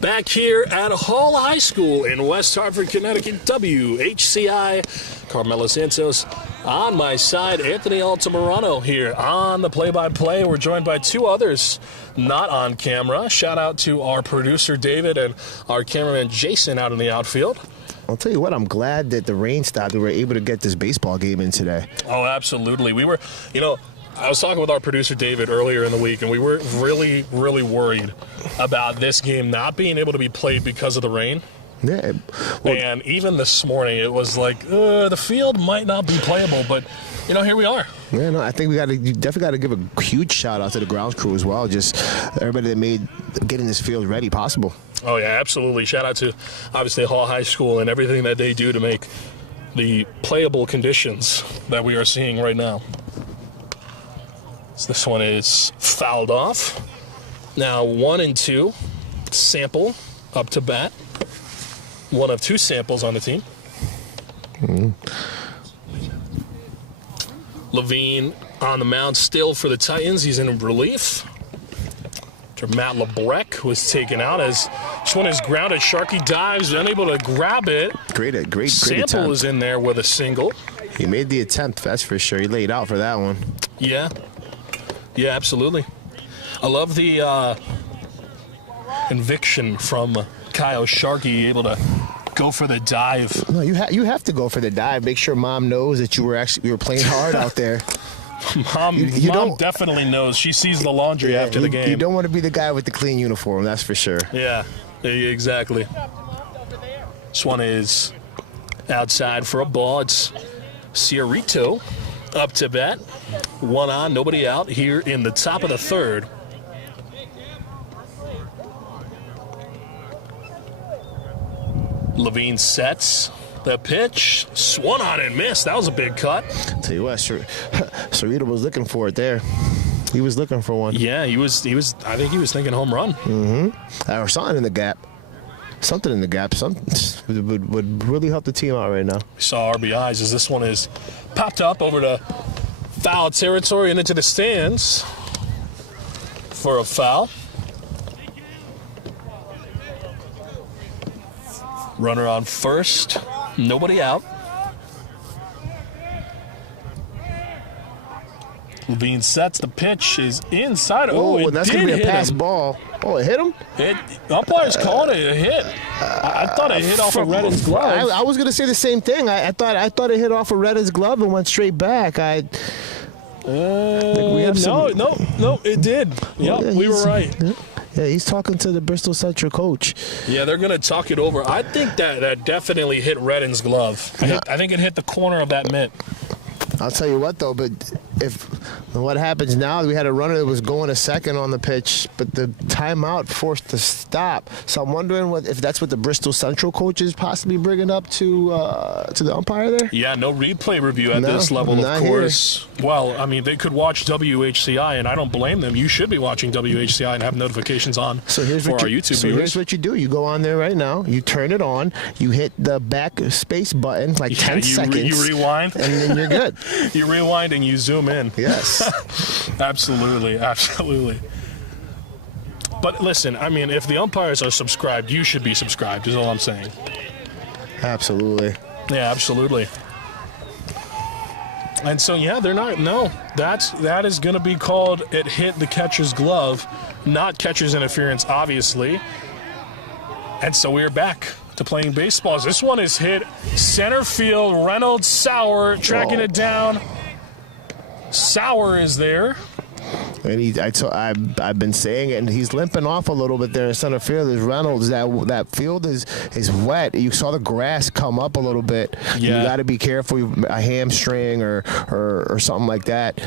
Back here at Hall High School in West Hartford, Connecticut, WHCI. Carmelo Santos on my side. Anthony Altamirano here on the play-by-play. We're joined by two others not on camera. Shout out to our producer, David, and our cameraman, Jason, out in the outfield. I'll tell you what, I'm glad that the rain stopped. We were able to get this baseball game in today. Oh, absolutely. We were, I was talking with our producer, David, earlier in the week, and we were really, really worried about this game not being able to be played because of the rain. Yeah. And even this morning, it was like, the field might not be playable, but, here we are. Yeah, no, I think you definitely got to give a huge shout out to the grounds crew as well. Just everybody that made getting this field ready possible. Oh, yeah, absolutely. Shout out to, obviously, Hall High School and everything that they do to make the playable conditions that we are seeing right now. So this one is fouled off. Now 1-2. Sample up to bat. One of two samples on the team. Levine on the mound still for the Titans. He's in relief. After Matt Lebrecht was taken out as this one is grounded. Sharkey dives, unable to grab it. Great Sample attempt. is in there with a single. He made the attempt, that's for sure. He laid out for that one. Yeah. Yeah, absolutely. I love the conviction from Kyle Sharkey, able to go for the dive. No, you have to go for the dive. Make sure mom knows that you were playing hard out there. Mom definitely knows. She sees the laundry after the game. You don't want to be the guy with the clean uniform, that's for sure. Yeah, exactly. This one is outside for a ball. It's Ciarito up to bat. One on, nobody out here in the top of the third. Levine sets the pitch. Swung on and missed. That was a big cut. Tell you what, Ciarito was looking for it there. He was looking for one. Yeah, he was. I think he was thinking home run. Mm-hmm. Or something in the gap. Something in the gap. Something would really help the team out right now. We saw RBIs as this one is popped up over to foul territory and into the stands for a foul. Runner on first. Nobody out. Levine sets the pitch, is inside. And that's going to be a pass ball. Oh, it hit him? Umpire's calling it a hit. I thought it hit off of Redden's glove. I was going to say the same thing. I thought it hit off of Redden's glove and went straight back. No, it did. Yep, we were right. Yeah, he's talking to the Bristol Central coach. Yeah, they're going to talk it over. I think that definitely hit Redden's glove. I think it hit the corner of that mitt. I'll tell you what, though, but what happens now, we had a runner that was going a second on the pitch, but the timeout forced to stop. So I'm wondering if that's what the Bristol Central coach is possibly bringing up to the umpire there? Yeah, no replay review at this level, of course. Here. Well, I mean, they could watch WHCI, and I don't blame them. You should be watching WHCI and have notifications on for our YouTube viewers. Here's what you do. You go on there right now, you turn it on, you hit the back space button, 10 seconds. You rewind. And then you're good. You rewind and you zoom in. Yes. Absolutely. But listen, I mean, if the umpires are subscribed, you should be subscribed, is all I'm saying. Absolutely. Yeah, absolutely. And so, yeah, they're not. No, that is going to be called it hit the catcher's glove, not catcher's interference, obviously. And so we are back to playing baseball. This one is hit center field. Reynolds Sauer tracking it down. Sauer is there. And I've been saying it, and he's limping off a little bit there in center field. There's Reynolds. That field is wet. You saw the grass come up a little bit. Yeah. You got to be careful. A hamstring or something like that.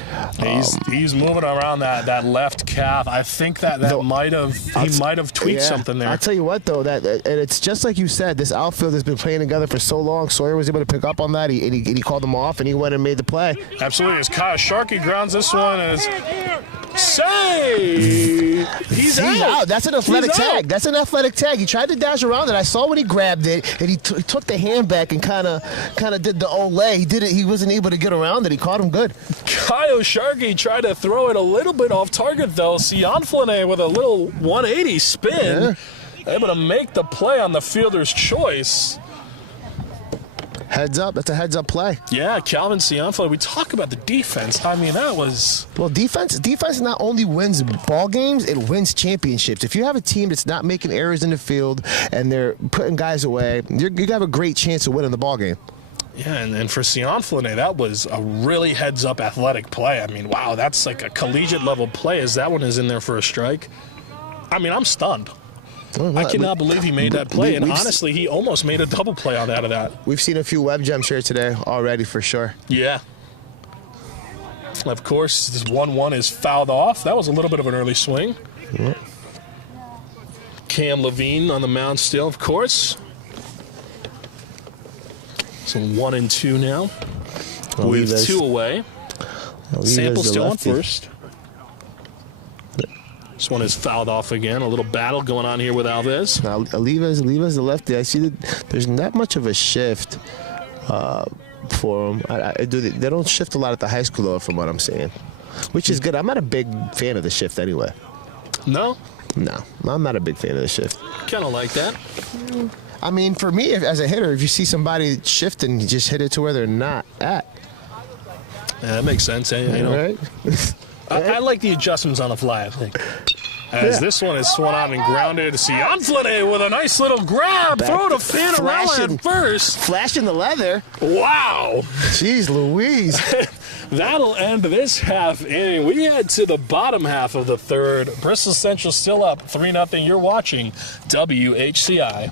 He's moving around that left calf. I think that might have tweaked something there. I'll tell you what, though, and it's just like you said. This outfield has been playing together for so long. Sawyer was able to pick up on that. He called him off, and he went and made the play. Absolutely. As Kyle Sharkey grounds this one as save. He's out. That's an athletic tag. That's an athletic tag. He tried to dash around it. I saw when he grabbed it, and he took the hand back and kind of did the Olay. He did it. He wasn't able to get around it. He caught him good. Kyle Sharkey tried to throw it a little bit off target, though. Sionflane with a little 180 spin. able to make the play on the fielder's choice. Heads up. That's a heads-up play. Yeah, Calvin Cianflone. We talk about the defense. I mean, that was... Well, defense not only wins ball games, it wins championships. If you have a team that's not making errors in the field and they're putting guys away, you have a great chance of winning the ball game. Yeah, and for Cianflone, that was a really heads-up athletic play. I mean, wow, that's like a collegiate-level play as that one is in there for a strike. I mean, I'm stunned. I cannot believe he made that play, and honestly, he almost made a double play out of that. We've seen a few web jumps here today already, for sure. Yeah. Of course, this 1-1 is fouled off. That was a little bit of an early swing. Yeah. Cam Levine on the mound still, of course. So 1-2 now, with 2 away. Sample still on first. This one is fouled off again. A little battle going on here with Alves. Now, Alivas the lefty. I see that there's not much of a shift for him. They don't shift a lot at the high school, though, from what I'm seeing, which is good. I'm not a big fan of the shift anyway. No? No, I'm not a big fan of the shift. Kind of like that. I mean, for me, as a hitter, if you see somebody shifting, you just hit it to where they're not at. Yeah, that makes sense. Right? I like the adjustments on the fly, I think. As this one is swung on and grounded. Cianflone with a nice little grab. Throw to Fanarella at first. Flashing the leather. Wow. Jeez Louise. That'll end this half inning. We head to the bottom half of the third. Bristol Central still up 3-0. You're watching WHCI.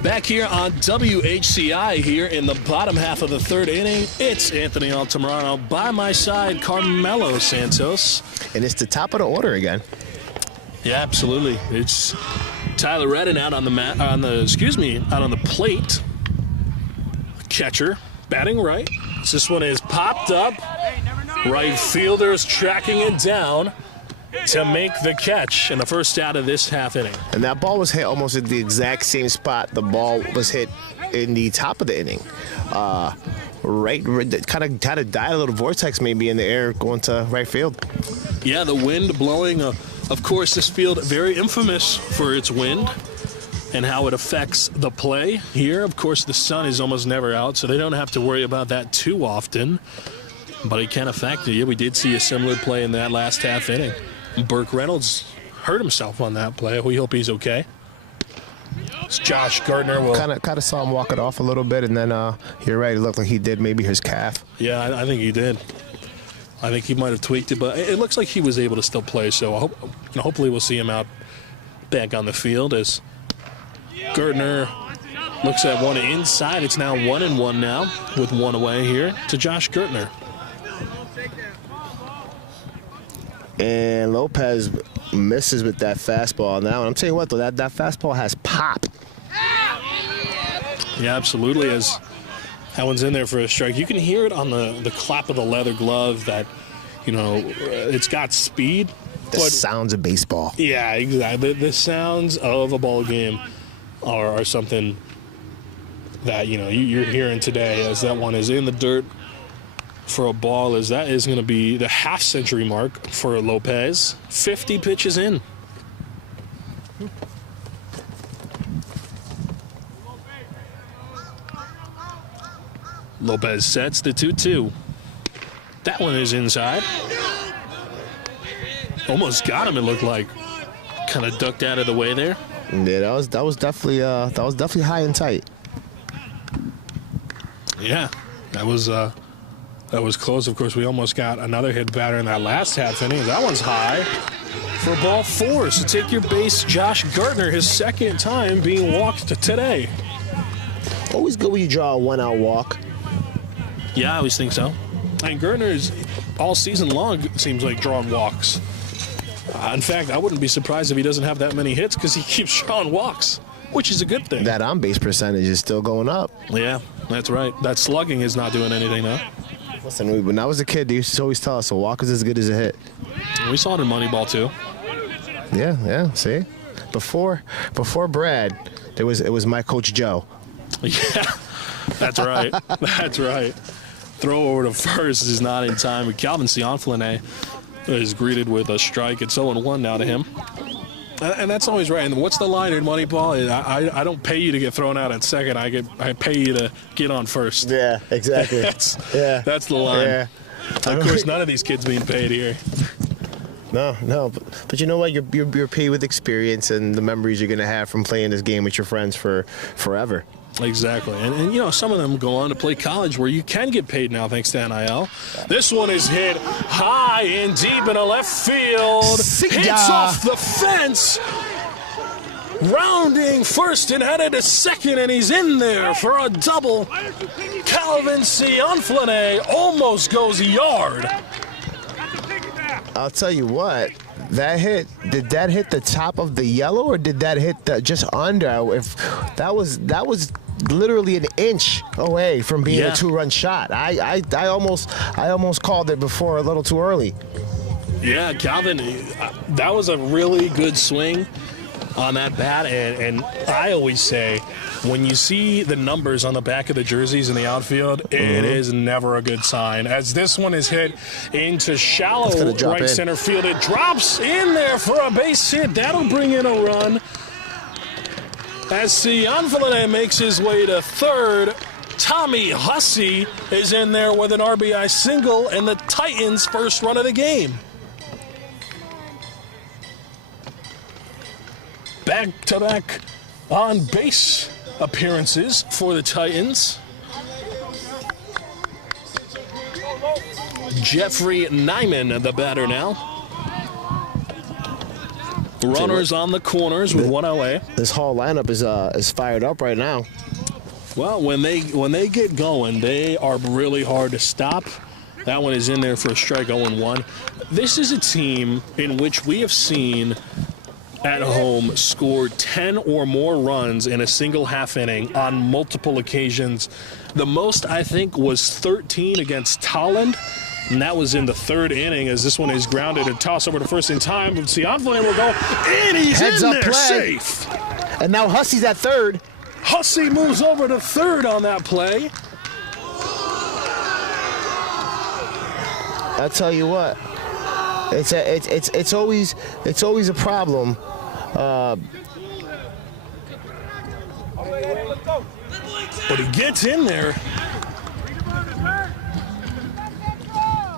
Back here on WHCI here in the bottom half of the third inning. It's Anthony Altamirano. By my side, Carmelo Santos. And it's the top of the order again. Yeah, absolutely. It's Tyler Redden out on the out on the plate. Catcher batting right. This one is popped up. Right fielder's tracking it down to make the catch in the first out of this half inning. And that ball was hit almost at the exact same spot the ball was hit in the top of the inning. Right, kind of died a little vortex maybe in the air going to right field. Yeah, the wind blowing. Of course, this field very infamous for its wind and how it affects the play. Here, of course, the sun is almost never out, so they don't have to worry about that too often. But it can affect it. Yeah, we did see a similar play in that last half inning. Burke Reynolds hurt himself on that play. We hope he's okay. It's Josh Gardner will kind of saw him walk it off a little bit, and then you're right. It looked like he did maybe his calf. Yeah, I think he did. I think he might have tweaked it, but it looks like he was able to still play. So hopefully we'll see him out back on the field as Gardner looks at one inside. It's now 1-1 now with one away here to Josh Gardner. And Lopez misses with that fastball now. And I'm telling you what, though, that fastball has pop. Yeah, absolutely. As That one's in there for a strike. You can hear it on the clap of the leather glove that, it's got speed. The sounds of baseball. Yeah, exactly. The sounds of a ball game are something that, you're hearing today as that one is in the dirt for a ball, as that is going to be the half-century mark for Lopez. 50 pitches in. Lopez sets the 2-2. That one is inside. Almost got him, it looked like. Kind of ducked out of the way there. Yeah, that was definitely high and tight. Yeah, that was close. Of course, we almost got another hit batter in that last half inning. That one's high for ball 4. So take your base, Josh Gardner, his second time being walked today. Always good when you draw a 1-out walk. Yeah, I always think so. And Gardner is all season long, it seems like, drawing walks. In fact, I wouldn't be surprised if he doesn't have that many hits because he keeps drawing walks, which is a good thing. That on-base percentage is still going up. Yeah, that's right. That slugging is not doing anything now. Listen, when I was a kid, they used to always tell us a walk is as good as a hit. We saw it in Moneyball, too. Yeah, see? Before Brad, it was my Coach Joe. Yeah, that's right. That's right. Throw over to first is not in time. Calvin Cianflone is greeted with a strike. It's 0-1 now to him. And that's always right. And what's the line in Moneyball? I don't pay you to get thrown out at second. I pay you to get on first. Yeah, exactly. That's the line. Yeah. Of course, none of these kids being paid here. No, but you know what? You're paid with experience and the memories you're going to have from playing this game with your friends for forever. Exactly. And some of them go on to play college where you can get paid now thanks to NIL. This one is hit high and deep in a left field. Hits off the fence. Rounding first and headed to second, and he's in there for a double. Calvin Cianflone almost goes yard. I'll tell you what. Did that hit the top of the yellow, or did that hit just under? If that was literally an inch away from being a 2-run shot. I almost called it before a little too early. Yeah, Calvin, that was a really good swing on that bat, and I always say, when you see the numbers on the back of the jerseys in the outfield, it is never a good sign. As this one is hit into shallow right center field, it drops in there for a base hit. That'll bring in a run. As Cianflone makes his way to third, Tommy Hussey is in there with an RBI single and the Titans' first run of the game. Back-to-back on-base appearances for the Titans. Jeffrey Nyman, the batter now. Runners on the corners with 1 away. This whole lineup is fired up right now. Well, when they get going, they are really hard to stop. That one is in there for a strike, 0-1. This is a team in which we have seen at home scored 10 or more runs in a single half inning on multiple occasions. The most, I think, was 13 against Tolland, and that was in the third inning as this one is grounded and tossed over to first in time. Cianflone will go, and he's Heads in up there play. safe. And now Hussey's at third. Hussey moves over to third on that play. I'll tell you what, it's always a problem. But he gets in there.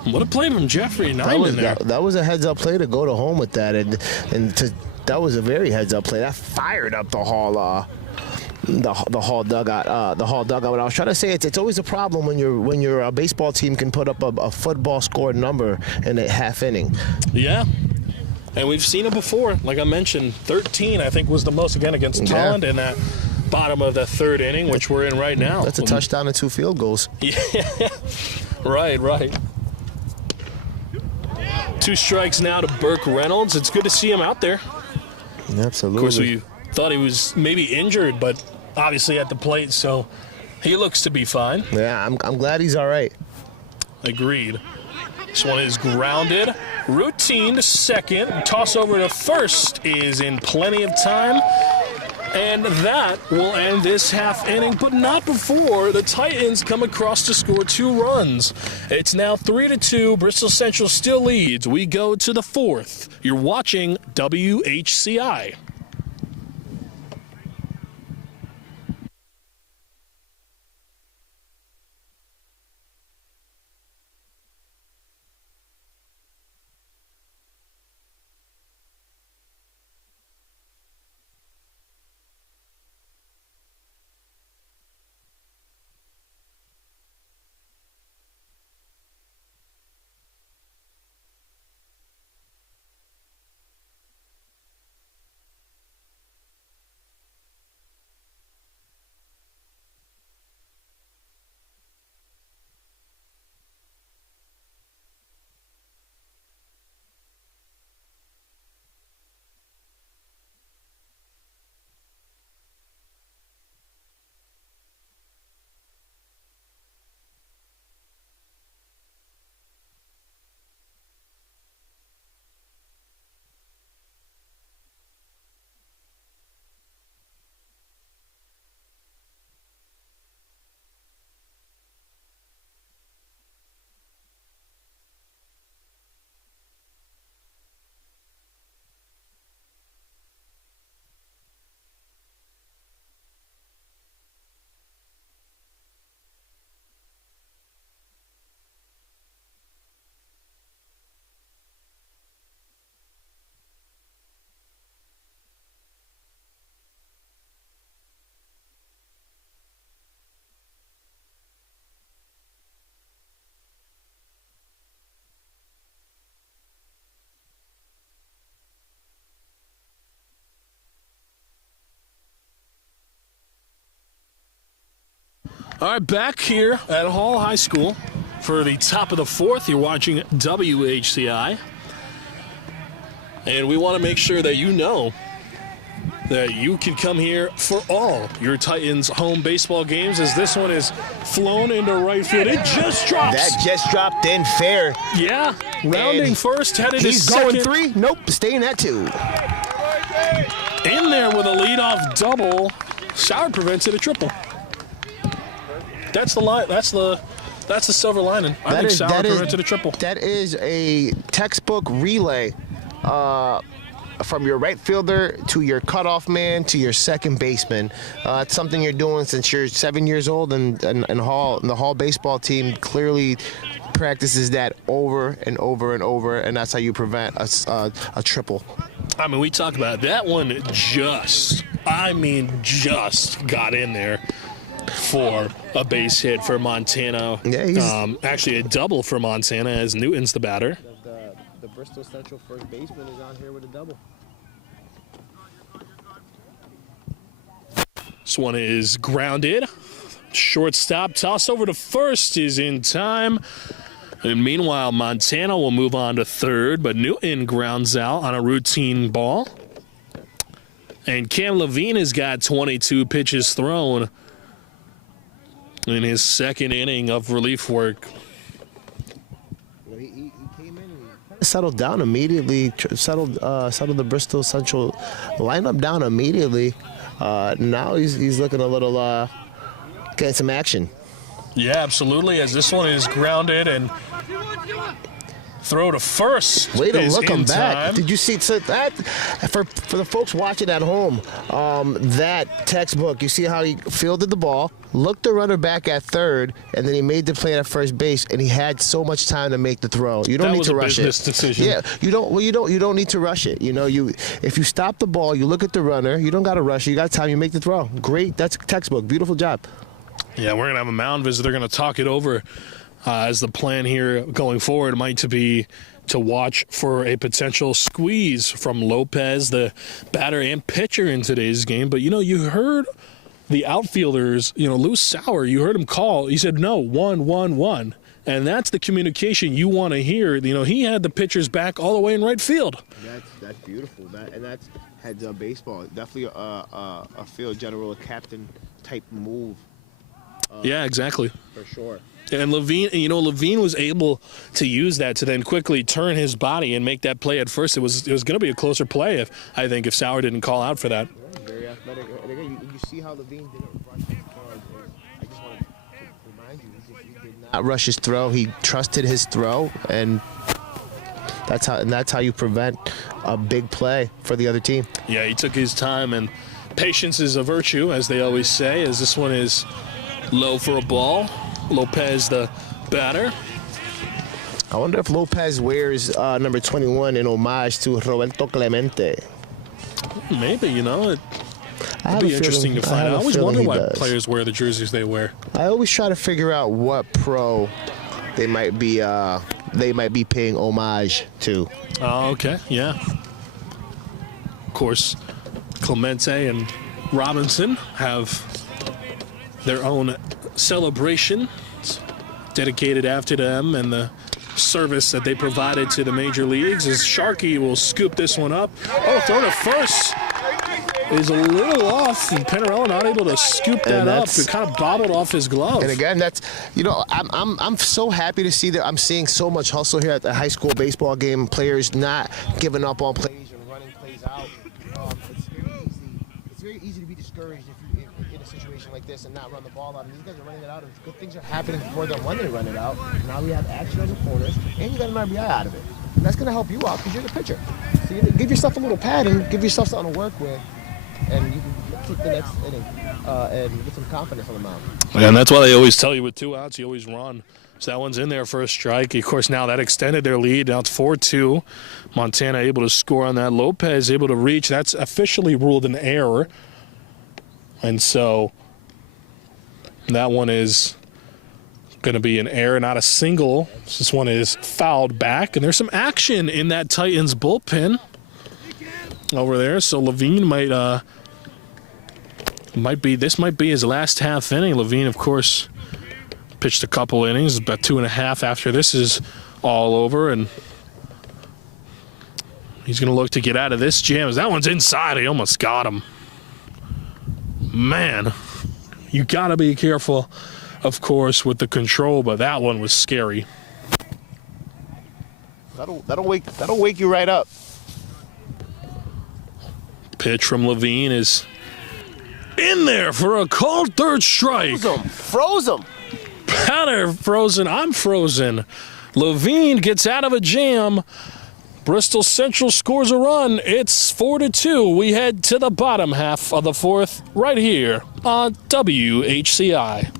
What a play from Jeffrey Nyman there. That was a heads-up play to go to home with that, that was a very heads-up play. That fired up the Hall dugout. What I was trying to say, it's always a problem when your baseball team can put up a football scored number in a half inning. Yeah. And we've seen it before. Like I mentioned, 13, I think, was the most, again, against Tolland in that bottom of the third inning, which we're in right now. That's a touchdown and 2 field goals. Yeah, right. 2 strikes now to Burke Reynolds. It's good to see him out there. Absolutely. Of course, we thought he was maybe injured, but obviously at the plate, so He looks to be fine. Yeah, I'm glad he's all right. Agreed. This one is grounded. Routine to second. Toss over to first is in plenty of time. And that will end this half inning, but not before the Titans come across to score 2 runs. It's now 3-2. Bristol Central still leads. We go to the 4th. You're watching WHCI. All right, back here at Hall High School for the top of the 4th. You're watching WHCI. And we want to make sure that you know that you can come here for all your Titans home baseball games, as this one is flown into right field. It just drops. That just dropped in fair. Yeah, rounding And first, headed to He's second. going 3. Nope, staying at 2. In there with a leadoff double. Sauer prevents it a triple. That's the line. That's the silver lining. I think Sauer prevented a triple. That is a textbook relay from your right fielder to your cutoff man to your second baseman. It's something you're doing since you're 7 years old, and the Hall baseball team clearly practices that over and over and over, and that's how you prevent a triple. I mean, we talk about it. That one just got in there for a base hit for Montana. Yeah, actually a double for Montana, as Newton's the batter. The Bristol Central first baseman is on here with a double. This one is grounded. Shortstop toss over to first is in time. And meanwhile, Montana will move on to third, but Newton grounds out on a routine ball. And Cam Levine has got 22 pitches thrown in his second inning of relief work. He came in and settled down immediately, settled the Bristol Central lineup down immediately. Now he's looking a little, getting some action. Yeah, absolutely, as this one is grounded and throw to first. Way to is look him in back. time. Did you see that? For the folks watching at home, that textbook, you see how he fielded the ball, looked the runner back at third, and then he made the play at first base, and he had so much time to make the throw. You don't need to rush it. That was a business decision. Yeah, you don't need to rush it. You know, if you stop the ball, you look at the runner, you don't got to rush it. You got time, you make the throw. Great. That's textbook. Beautiful job. Yeah, we're going to have a mound visit. They're going to talk it over as the plan here going forward might be to watch for a potential squeeze from Lopez, the batter and pitcher in today's game. But, you heard the outfielders, Lou Sauer, you heard him call. He said, no, 1-1-1. And that's the communication you want to hear. He had the pitchers back all the way in right field. That's beautiful. That's heads-up baseball. Definitely a field general, a captain type move. Yeah, exactly. For sure. And Levine was able to use that to then quickly turn his body and make that play. At first, it was going to be a closer play if Sauer didn't call out for that. Very athletic. And again, you see how Levine didn't rush his throw. I just want to remind you, he did not rush his throw. He trusted his throw, and that's how you prevent a big play for the other team. Yeah, he took his time, and patience is a virtue, as they always say, as this one is low for a ball. Lopez, the batter. I wonder if Lopez wears number 21 in homage to Roberto Clemente. Maybe, it'd be interesting to find out. I always wonder why players wear the jerseys they wear. I always try to figure out what pro they might be paying homage to. Oh, okay, yeah. Of course, Clemente and Robinson have their own celebration dedicated after them and the service that they provided to the major leagues. As Sharkey will scoop this one up. Oh, throw to first is a little off, and Pinarello not able to scoop that up. It kind of bobbled off his glove. And again, I'm so happy to see that I'm seeing so much hustle here at the high school baseball game. Players not giving up on plays and running plays out. It's very easy to be discouraged if you're in a situation like this and not run the ball out. And these guys are running it out, and good things are happening for them when they run it out. Now we have action on the corners, and you got an RBI out of it. And that's going to help you out because you're the pitcher. So you give yourself a little pad and give yourself something to work with, and you can take the next inning and get some confidence on the mound. Yeah, and that's why they always tell you with 2 outs, you always run. So that one's in there for a strike. Of course, now that extended their lead. Now it's 4-2. Montana able to score on that. Lopez able to reach. That's officially ruled an error. And so that one is going to be an error, not a single. This one is fouled back. And there's some action in that Titans bullpen over there. So Levine might be his last half inning. Levine, of course, pitched a couple innings, about 2.5 after this is all over, and he's going to look to get out of this jam. As that one's inside, he almost got him. Man, you got to be careful, of course, with the control, but that one was scary. That'll wake you right up. Pitch from Levine is in there for a called third strike. Froze him. Batter frozen. I'm frozen. Levine gets out of a jam. Bristol Central scores a run. It's 4-2. We head to the bottom half of the fourth right here on WHCI.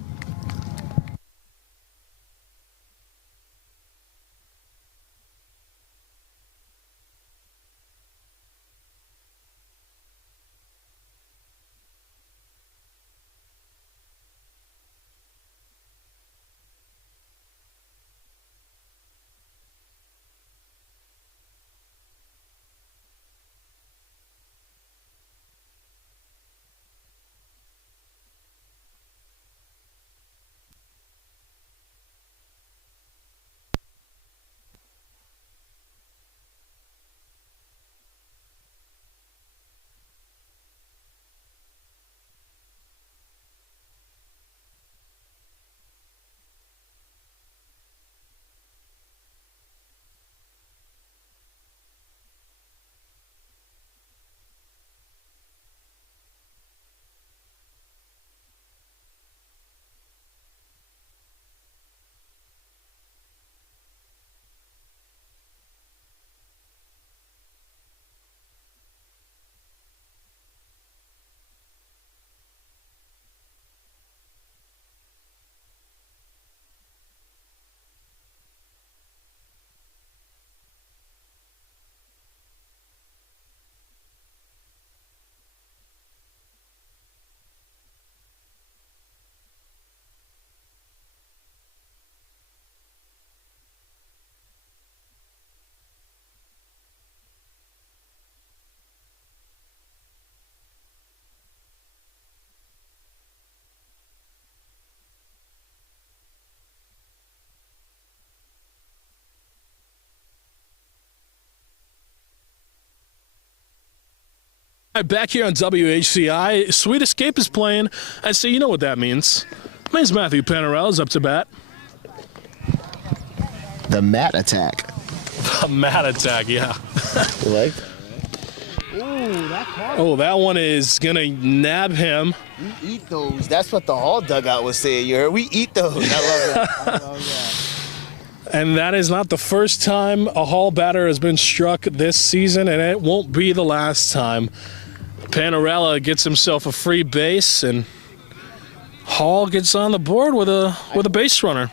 Back here on WHCI, Sweet Escape is playing. And so you know what that means. As Matthew Panarello's up to bat. The mat attack. A mat attack, yeah. You like? Oh, that one is going to nab him. We eat those. That's what the Hall dugout was saying. You heard? We eat those. I love it. I love that. And that is not the first time a Hall batter has been struck this season, and it won't be the last time. Panarello gets himself a free base, and Hall gets on the board with a base runner.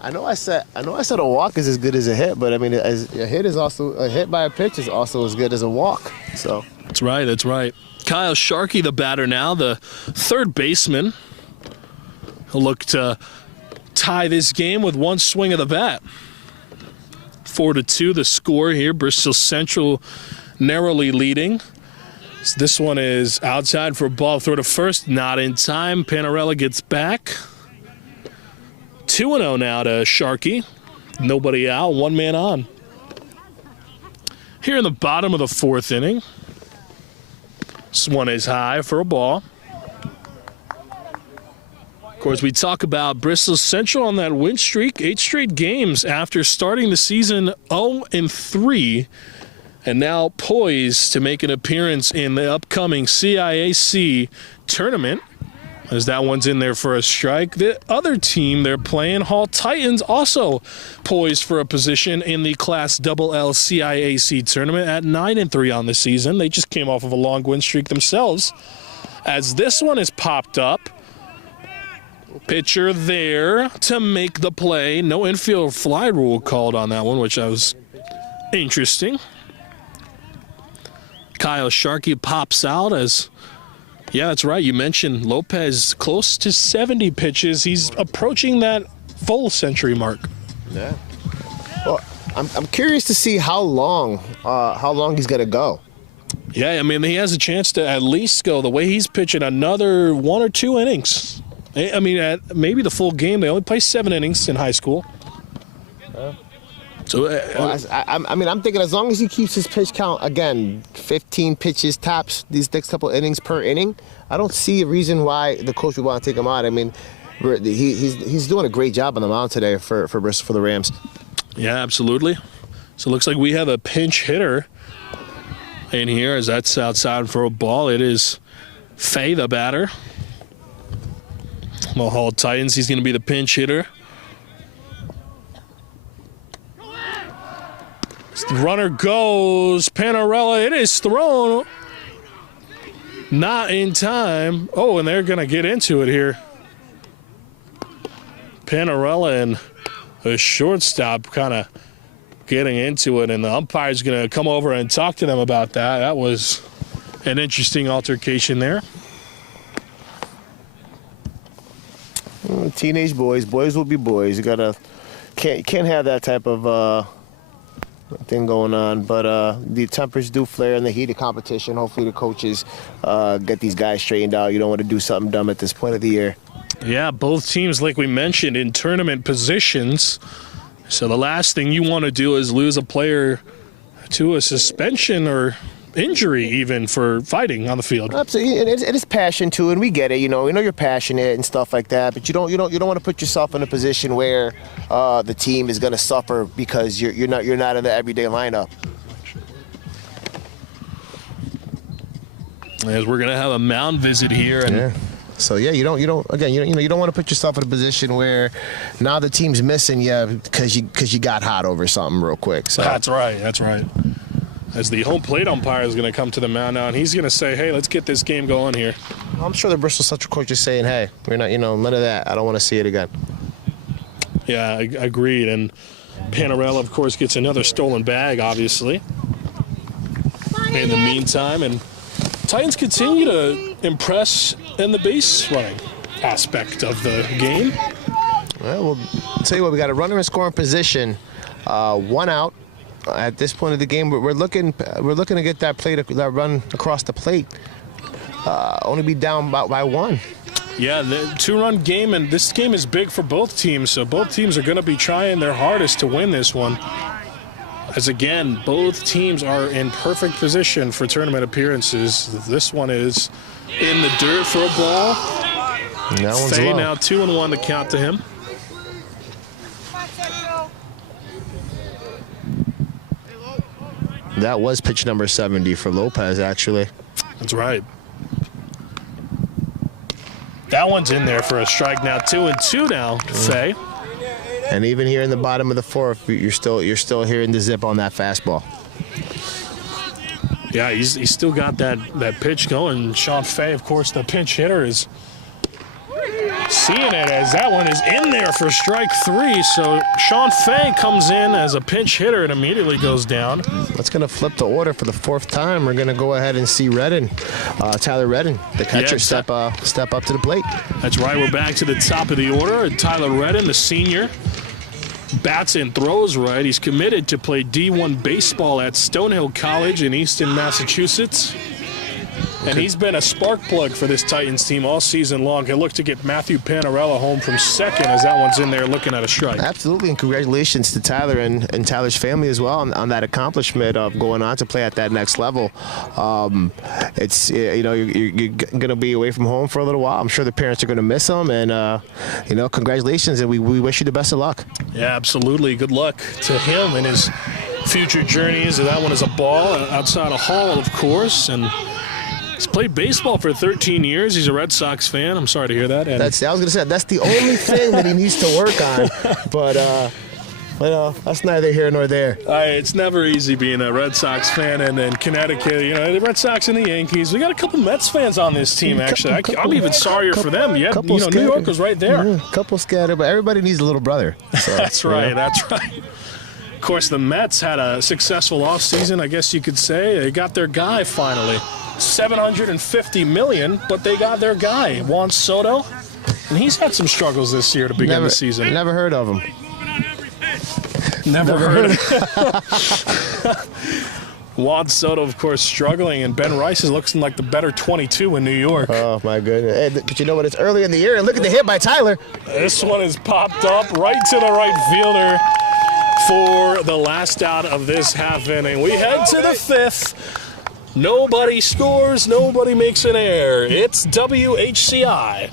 I know I said a walk is as good as a hit, but I mean a hit by a pitch is also as good as a walk. So That's right, that's right. Kyle Sharkey, the batter now, the third baseman. He'll look to tie this game with one swing of the bat. 4-2 the score here. Bristol Central narrowly leading. So this one is outside for a ball. Throw to first, not in time. Panarello gets back. 2-0 now to Sharkey. Nobody out, one man on. Here in the bottom of the fourth inning. This one is high for a ball. Of course, we talk about Bristol Central on that win streak. 8 straight games after starting the season 0-3. And now poised to make an appearance in the upcoming CIAC tournament. As that one's in there for a strike. The other team they're playing, Hall Titans, also poised for a position in the Class LL CIAC tournament at 9-3 on the season. They just came off of a long win streak themselves. As this one is popped up, pitcher there to make the play. No infield fly rule called on that one, which I was interesting. Kyle Sharkey pops out as... Yeah, that's right. You mentioned Lopez close to 70 pitches. He's approaching that full century mark. Yeah. Well, I'm curious to see how long he's gonna go. Yeah, I mean he has a chance to at least go the way he's pitching another 1 or 2 innings. I mean, maybe the full game. They only play 7 innings in high school. So, I'm thinking as long as he keeps his pitch count, again, 15 pitches tops these next couple innings per inning, I don't see a reason why the coach would want to take him out. I mean, he's doing a great job on the mound today for Bristol, for the Rams. Yeah, absolutely. So it looks like we have a pinch hitter in here as that's outside for a ball. It is Faye, the batter. The Hall Titans, he's going to be the pinch hitter. The runner goes. Panarello, it is thrown. Not in time. Oh, and they're going to get into it here. Panarello and the shortstop kind of getting into it, and the umpire's going to come over and talk to them about that. That was an interesting altercation there. Teenage boys will be boys. You can't have that type of thing going on, but the tempers do flare in the heat of competition. Hopefully the coaches get these guys straightened out. You don't want to do something dumb at this point of the year. Yeah, both teams, like we mentioned, in tournament positions. So the last thing you want to do is lose a player to a suspension or injury even for fighting on the field. Absolutely, it is passion too, and we get it. We know you're passionate and stuff like that, but you don't want to put yourself in a position where the team is going to suffer because you're not in the everyday lineup. As we're going to have a mound visit here, and yeah. So yeah, you don't want to put yourself in a position where now the team's missing you because you got hot over something real quick. So That's right. As the home plate umpire is going to come to the mound now, and he's going to say, hey, let's get this game going here. I'm sure the Bristol Central coach is saying, hey, we're not, none of that. I don't want to see it again. Yeah, agreed. And Panarello, of course, gets another stolen bag, obviously. In the meantime, and Titans continue to impress in the base running aspect of the game. Well, I'll tell you what, we got a runner in scoring position, 1 out. At this point of the game, we're looking to get that run across the plate. Only be down by 1. Yeah, the 2-run game, and this game is big for both teams. So both teams are going to be trying their hardest to win this one. As again, both teams are in perfect position for tournament appearances. This one is in the dirt for a ball. That one's Fay low. now 2-1 to count to him. That was pitch number 70 for Lopez, actually. That's right. That one's in there for a strike now. 2-2 now, Fay. And even here in the bottom of the fourth, you're still hearing the zip on that fastball. Yeah, he's still got that pitch going. Sean Fay, of course, the pinch hitter, is seeing it as that one is in there for strike 3. So Sean Fay comes in as a pinch hitter and immediately goes down. That's going to flip the order for the 4th time. We're going to go ahead and see Redden, Tyler Redden, the catcher, step up to the plate. That's right. We're back to the top of the order. Tyler Redden, the senior, bats and throws right. He's committed to play D1 baseball at Stonehill College in Easton, Massachusetts. And he's been a spark plug for this Titans team all season long. He'll look to get Matthew Panarella home from second as that one's in there looking at a strike. Absolutely, and congratulations to Tyler and Tyler's family as well on that accomplishment of going on to play at that next level. It's you're going to be away from home for a little while. I'm sure the parents are going to miss him, and congratulations, and we wish you the best of luck. Yeah, absolutely. Good luck to him and his future journeys. That one is a ball outside a hall, of course, and he's played baseball for 13 years. He's a Red Sox fan. I'm sorry to hear that. And I was going to say, that's the only thing that he needs to work on. But, that's neither here nor there. It's never easy being a Red Sox fan and in Connecticut. The Red Sox and the Yankees. We got a couple Mets fans on this team, actually. I'm even sorrier for them. Yeah, New York was right there. Yeah, couple scattered, but everybody needs a little brother. So, That's right. That's right. Of course, the Mets had a successful offseason, I guess you could say. They got their guy finally. $750 million, but they got their guy, Juan Soto, and he's had some struggles this year to begin the season. Never heard of him. Never heard of him. Juan Soto, of course, struggling, and Ben Rice is looking like the better 22 in New York. Oh, my goodness. Hey, but you know what? It's early in the year, and look at the hit by Tyler. This one is popped up right to the right fielder for the last out of this half inning. We head to the 5th. Nobody scores, nobody makes an error. It's WHCI.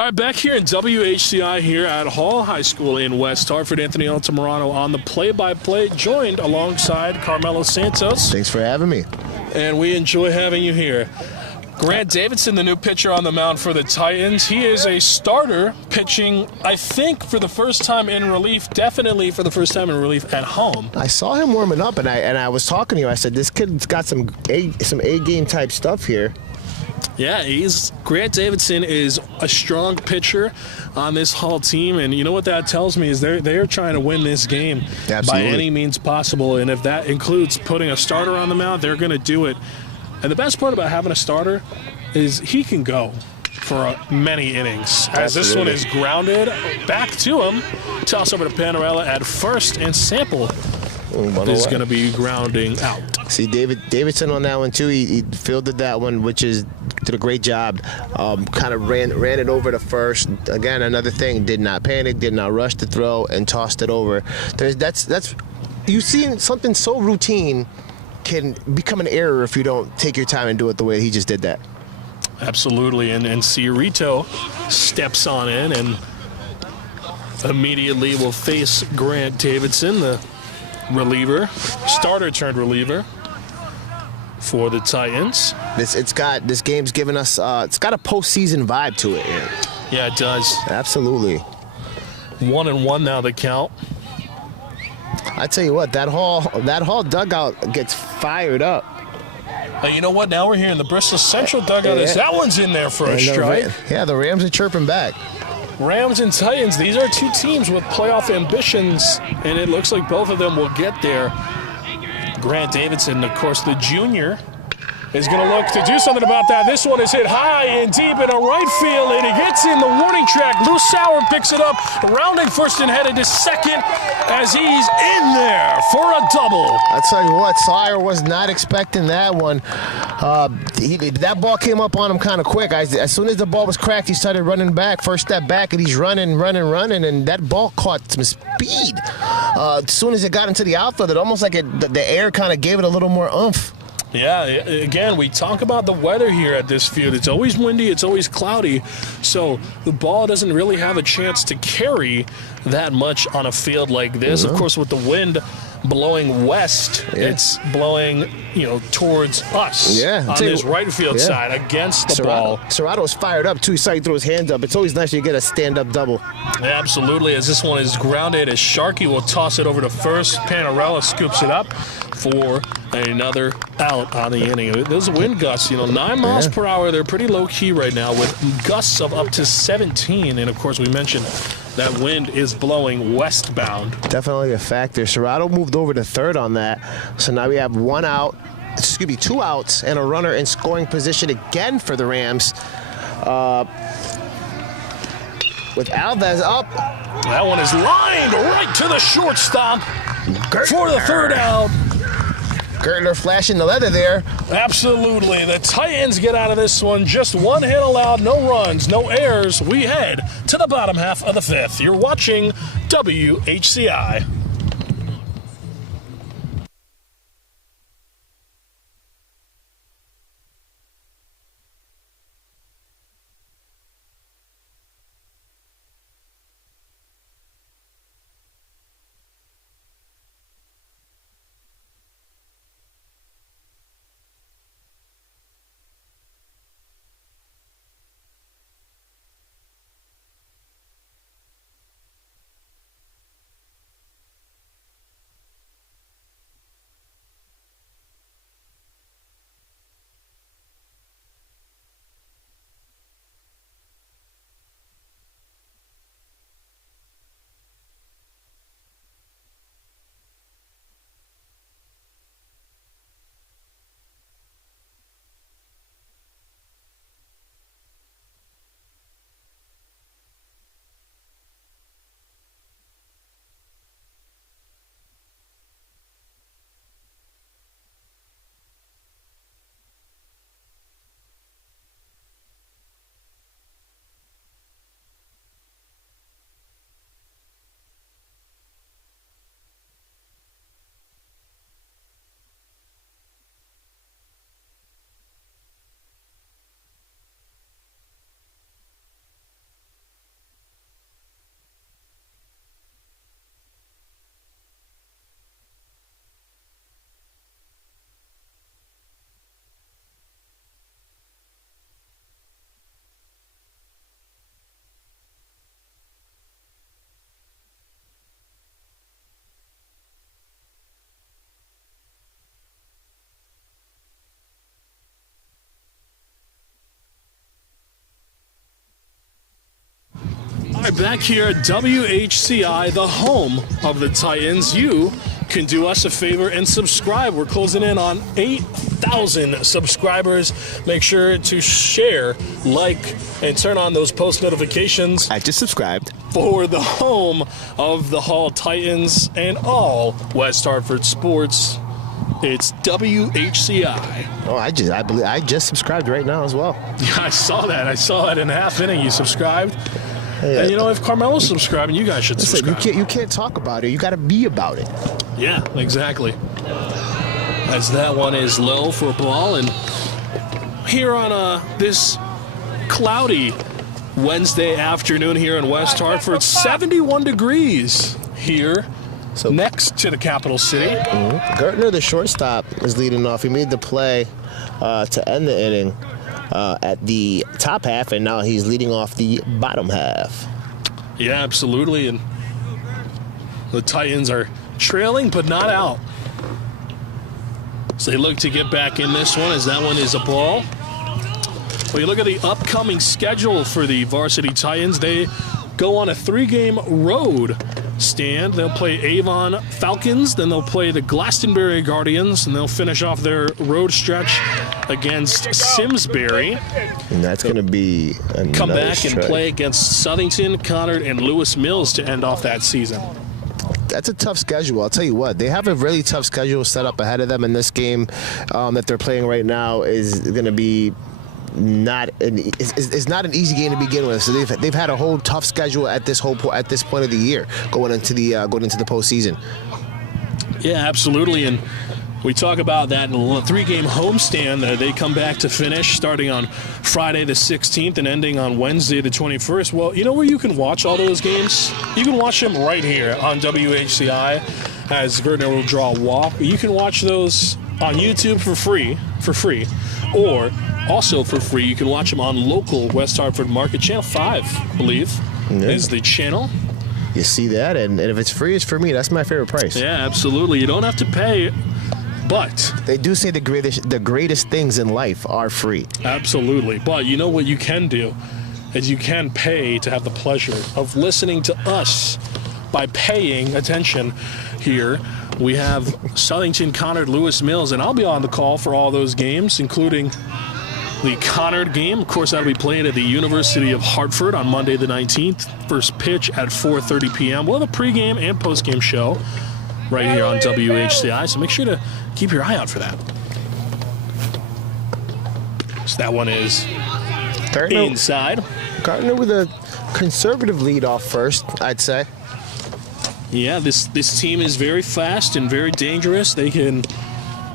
All right, back here in WHCI here at Hall High School in West Hartford. Anthony Altamirano on the play-by-play, joined alongside Carmelo Santos. Thanks for having me. And we enjoy having you here. Grant Davidson, the new pitcher on the mound for the Titans. He is a starter pitching, I think, for the first time in relief, definitely for the first time in relief at home. I saw him warming up, and I was talking to you. I said, this kid's got some A-game type stuff here. Yeah, Grant Davidson is a strong pitcher on this Hall team, and you know what that tells me is they're trying to win this game by any means possible, and if that includes putting a starter on the mound, they're going to do it. And the best part about having a starter is he can go for many innings. As this one is grounded back to him, toss over to Panarella at first, and Sample is going to be grounding out. See, Davidson on that one too. He fielded that one, which did a great job. Kind of ran it over to first. Again, another thing. Did not panic. Did not rush the throw and tossed it over. That's you've seen something so routine can become an error if you don't take your time and do it the way he just did that. Absolutely, and Ciarito steps on in and immediately will face Grant Davidson, the reliever, starter turned reliever for the Titans. This game's given us it's got a postseason vibe to it. Yeah, it does. Absolutely. 1-1 now the count. I tell you what, that Hall dugout gets fired up. Hey, you know what? Now we're here in the Bristol Central dugout. That one's in there for a strike. The Rams are chirping back. Rams and Titans, these are two teams with playoff ambitions, and it looks like both of them will get there. Grant Davidson, of course, the junior, is going to look to do something about that. This one is hit high and deep in a right field, and it gets in the warning track. Lou Sauer picks it up, rounding first and headed to second as he's in there for a double. I'll tell you what, Sauer was not expecting that one. That ball came up on him kind of quick. As soon as the ball was cracked, he started running back, first step back, and he's running, and that ball caught some speed. As soon as it got into the outfield, it almost like the air kind of gave it a little more oomph. Yeah, again, we talk about the weather here at this field. It's always windy, it's always cloudy, so the ball doesn't really have a chance to carry that much on a field like this. Of course, with the wind blowing west, it's blowing, towards us on this right field side against the ball. Serrato's fired up, too. He saw he threw his hands up. It's always nice you get a stand-up double. Absolutely, as this one is grounded, as Sharkey will toss it over to first. Panarella scoops it up for another out on the inning. Those wind gusts, 9 miles per hour. They're pretty low-key right now with gusts of up to 17. And, of course, we mentioned that wind is blowing westbound. Definitely a factor. Serrato moved over to third on that. So now we have 2 outs and a runner in scoring position again for the Rams. With Alves up. That one is lined right to the shortstop for the third out. Gertler flashing the leather there. Absolutely. The Titans get out of this one. Just one hit allowed, no runs, no errors. We head to the bottom half of the fifth. You're watching WHCI. right, back here at WHCI, the home of the Titans. You can do us a favor and subscribe. We're closing in on 8,000 subscribers. Make sure to share, like, and turn on those post notifications. I just subscribed. For the home of the Hall Titans and all West Hartford sports. It's WHCI. Oh, I just subscribed right now as well. Yeah, I saw that. I saw that in half inning. You subscribed. Yeah. And if Carmelo's subscribing, you guys should subscribe. You can't talk about it. You got to be about it. Yeah, exactly. As that one is low for a ball, and here on this cloudy Wednesday afternoon here in West Hartford, 71 degrees here. So next to the capital city. Gertner, the shortstop, is leading off. He made the play to end the inning at the top half, and now he's leading off the bottom half. Yeah, absolutely. And the Titans are trailing, but not out. So they look to get back in this one, as that one is a ball. When you look at the upcoming schedule for the Varsity Titans, they go on a 3-game road stand. They'll play Avon Falcons, then they'll play the Glastonbury Guardians, and they'll finish off their road stretch against Simsbury. And that's going to be a come nice back and play against Southington, Conard, and Lewis Mills to end off that season. That's a tough schedule. I'll tell you what, they have a really tough schedule set up ahead of them, and this game that they're playing right now is going to be it's not an easy game to begin with. So they've had a whole tough schedule at this point of the year, going into the postseason. Yeah, absolutely. And we talk about that 3-game homestand. They come back to finish starting on Friday the 16th and ending on Wednesday the 21st. Well, you know where you can watch all those games? You can watch them right here on WHCI as Gertner will draw a walk. You can watch those on YouTube for free, or also for free, you can watch them on local West Hartford Market. Channel 5, I believe, is the channel. You see that? And if it's free, it's for me. That's my favorite price. Yeah, absolutely. You don't have to pay, but they do say the greatest things in life are free. Absolutely. But you know what you can do is you can pay to have the pleasure of listening to us by paying attention here. We have Southington, Conard, Lewis Mills, and I'll be on the call for all those games, including the Conard game. Of course, that'll be played at the University of Hartford on Monday the 19th. First pitch at 4:30 p.m. We'll have a pregame and postgame show right here on WHCI, so make sure to keep your eye out for that. So that one is inside. Gardner with a conservative lead off first, I'd say. Yeah, this team is very fast and very dangerous. They can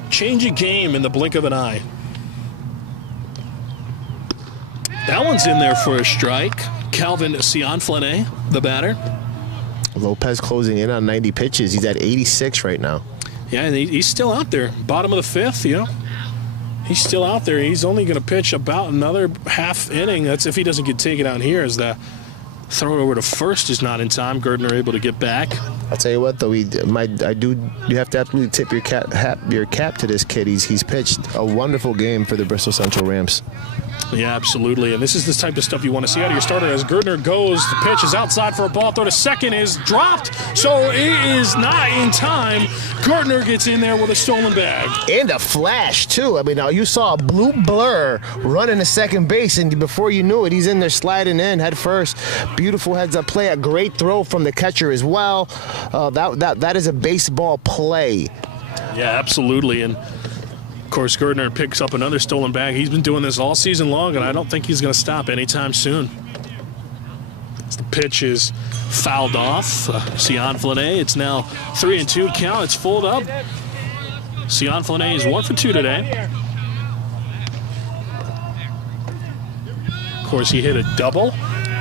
change a game in the blink of an eye. That one's in there for a strike. Calvin Cianflane, the batter. Lopez closing in on 90 pitches. He's at 86 right now. Yeah, and he's still out there. Bottom of the 5th, He's still out there. He's only going to pitch about another half inning. That's if he doesn't get taken out here, as the throw it over to first is not in time. Gertner able to get back. I'll tell you what, though, you have to absolutely tip your cap to this kid. He's pitched a wonderful game for the Bristol Central Rams. Yeah, absolutely. And this is the type of stuff you want to see out of your starter. As Gertner goes, the pitch is outside for a ball. Throw to second is dropped, so it is not in time. Gertner gets in there with a stolen bag. And a flash, too. I mean, now you saw a blue blur running to second base, and before you knew it, he's in there sliding in head first. Beautiful heads-up play. A great throw from the catcher as well. That is a baseball play. Yeah, absolutely. And of course, Gertner picks up another stolen bag. He's been doing this all season long, and I don't think he's going to stop anytime soon. The pitch is fouled off. Cianflane, it's now 3-2 count. It's fulled up. Cianflane is 1 for 2 today. Of course, he hit a double.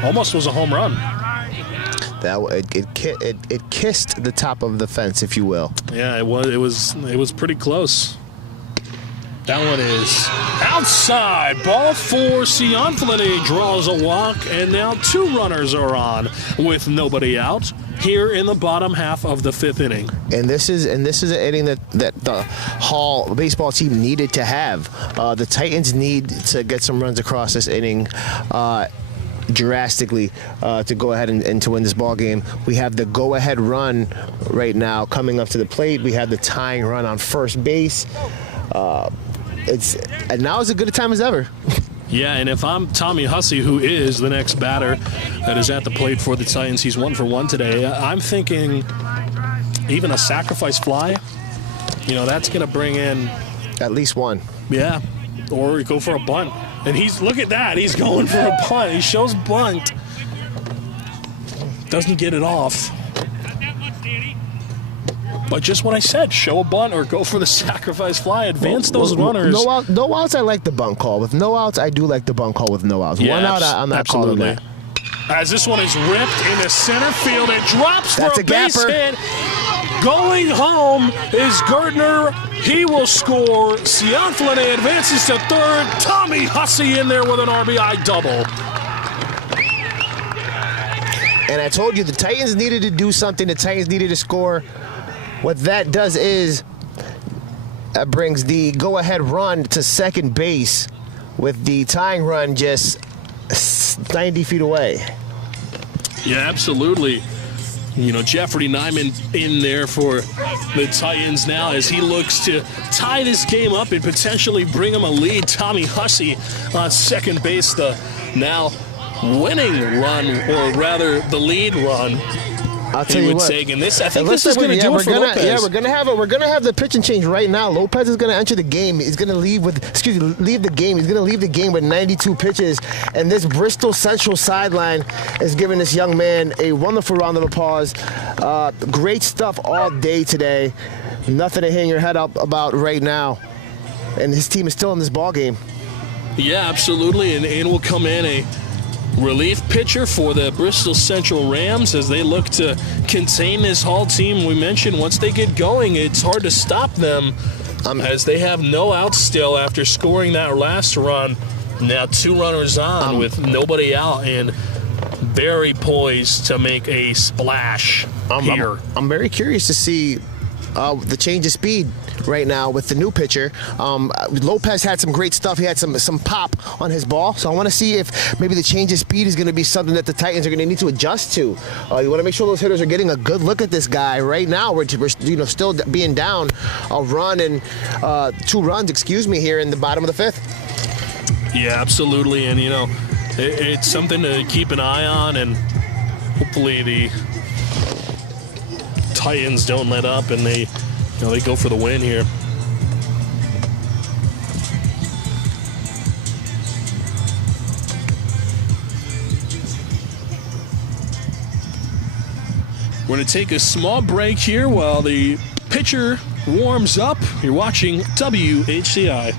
Almost was a home run. It kissed the top of the fence, if you will. Yeah, it was pretty close. That one is outside. Ball 4. Cianflane draws a walk, and now 2 runners are on with nobody out here in the bottom half of the 5th inning. And this is an inning that the Hall baseball team needed to have. The Titans need to get some runs across this inning. drastically to go ahead and to win this ball game. We have the go-ahead run right now coming up to the plate. We have the tying run on first base. And now is as good a time as ever. Yeah, and if I'm Tommy Hussey, who is the next batter that is at the plate for the Titans, he's 1 for 1 today. I'm thinking even a sacrifice fly, that's going to bring in at least one. Yeah, or go for a bunt. And look at that, he's going for a bunt. He shows bunt. Doesn't get it off. But just what I said, show a bunt or go for the sacrifice fly. Advance those runners. No outs, I like the bunt call. With no outs, I do like the bunt call with no outs. Yeah, 1 out, I'm not calling that. As this one is ripped into center field, it drops That's for a base gapper. hit. Going home is Gertner. He will score. Cianflone advances to third. Tommy Hussey in there with an RBI double. And I told you the Titans needed to do something. The Titans needed to score. What that does is that brings the go-ahead run to second base with the tying run just 90 feet away. Yeah, absolutely. Jeffrey Nyman in there for the Titans now as he looks to tie this game up and potentially bring him a lead. Tommy Hussey on second base, the now winning run, or rather the lead run. I'll tell you what. Take. And this, I think this is going to do it for Lopez. Yeah, we're gonna have the pitch and change right now. Lopez is going to enter the game. He's going to leave the game. He's going to leave the game with 92 pitches. And this Bristol Central sideline is giving this young man a wonderful round of applause. Great stuff all day today. Nothing to hang your head up about right now. And his team is still in this ball game. Yeah, absolutely. And will come in a relief pitcher for the Bristol Central Rams as they look to contain this Hall team. We mentioned once they get going, it's hard to stop them as they have no outs still after scoring that last run. Now 2 runners on with nobody out and very poised to make a splash here. I'm very curious to see the change of speed right now with the new pitcher. Lopez had some great stuff. He had some pop on his ball. So I want to see if maybe the change of speed is going to be something that the Titans are going to need to adjust to. You want to make sure those hitters are getting a good look at this guy right now. We're still being down a run and 2 runs, here in the bottom of the 5th. Yeah, absolutely. And, it's something to keep an eye on, and hopefully the Titans don't let up and they go for the win here. We're going to take a small break here while the pitcher warms up. You're watching WHCI.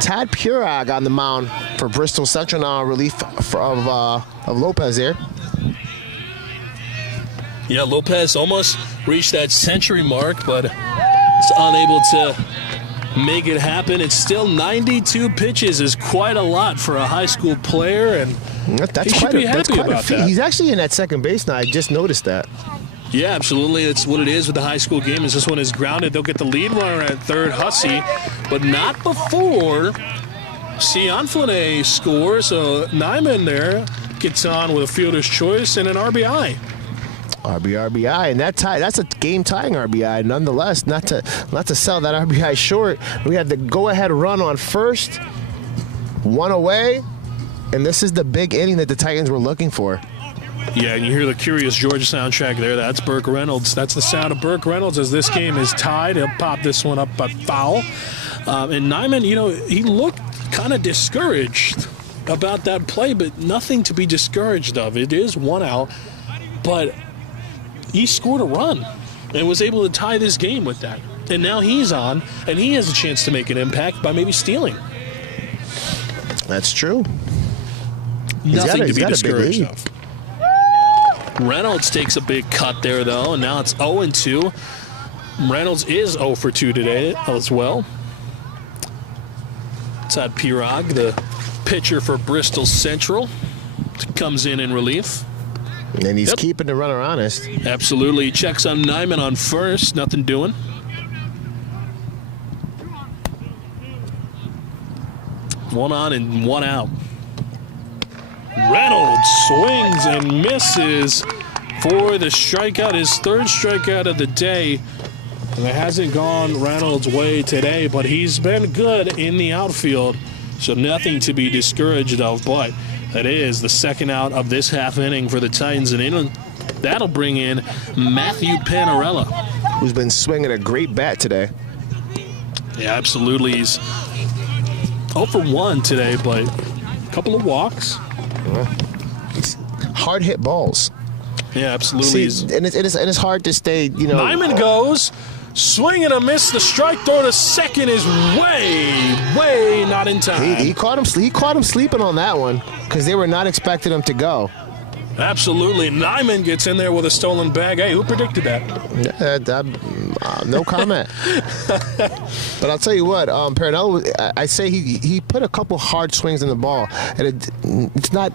Tad Purag on the mound for Bristol Central now, relief of Lopez there. Yeah, Lopez almost reached that century mark, but is unable to make it happen. It's still 92 pitches is quite a lot for a high school player, and he should be happy about that. He's actually in at second base now. I just noticed that. Yeah, absolutely. That's what it is with the high school game. Is this one is grounded. They'll get the lead runner at third, Hussey, but not before Cianflone scores. So Nyman there gets on with a fielder's choice and an RBI. RBI, and that's a game-tying RBI. Nonetheless, not to sell that RBI short. We had the go-ahead run on first, One away, and this is the big inning that the Titans were looking for. Yeah, and you hear the Curious George soundtrack there. That's Burke Reynolds. That's the sound of Burke Reynolds as this game is tied. He'll pop this one up by foul. And Nyman, he looked kind of discouraged about that play, but nothing to be discouraged of. It is 1 out, but he scored a run and was able to tie this game with that. And now he's on, and he has a chance to make an impact by maybe stealing. That's true. Nothing to be discouraged of. Reynolds takes a big cut there, though, and now it's 0-2. Reynolds is 0 for 2 today as well. Todd Pirog, the pitcher for Bristol Central, comes in relief. And he's keeping the runner honest. Absolutely. Checks on Nyman on first. Nothing doing. One on and one out. Reynolds swings and misses for the strikeout, his third strikeout of the day. And it hasn't gone Reynolds' way today, but he's been good in the outfield, so nothing to be discouraged of. But that is the second out of this half inning for the Titans, and that'll bring in Matthew Panarella, who's been swinging a great bat today. Yeah, absolutely. He's 0 for 1 today, but a couple of walks. Hard hit balls. Yeah, absolutely. See, and it's hard to stay, Nyman goes, swing and a miss. The strike throw to second is way not in time. He caught him sleeping on that one because they were not expecting him to go. Absolutely. Nyman gets in there with a stolen bag. Hey, who predicted that? No comment. But I'll tell you what, Paranello, I say he put a couple hard swings in the ball, and it's not,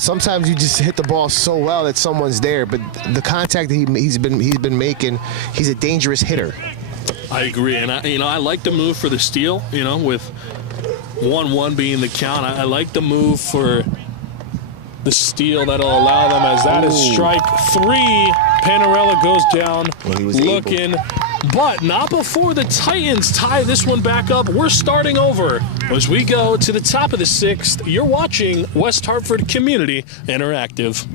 sometimes you just hit the ball so well that someone's there, but the contact that he's been making, he's a dangerous hitter. I agree, and I like the move for the steal. With 1-1 being the count, I like the move for the steal that'll allow them, as that is strike 3. Panarella goes down looking, but not before the Titans tie this one back up. We're starting over as we go to the top of the 6th. You're watching West Hartford Community Interactive.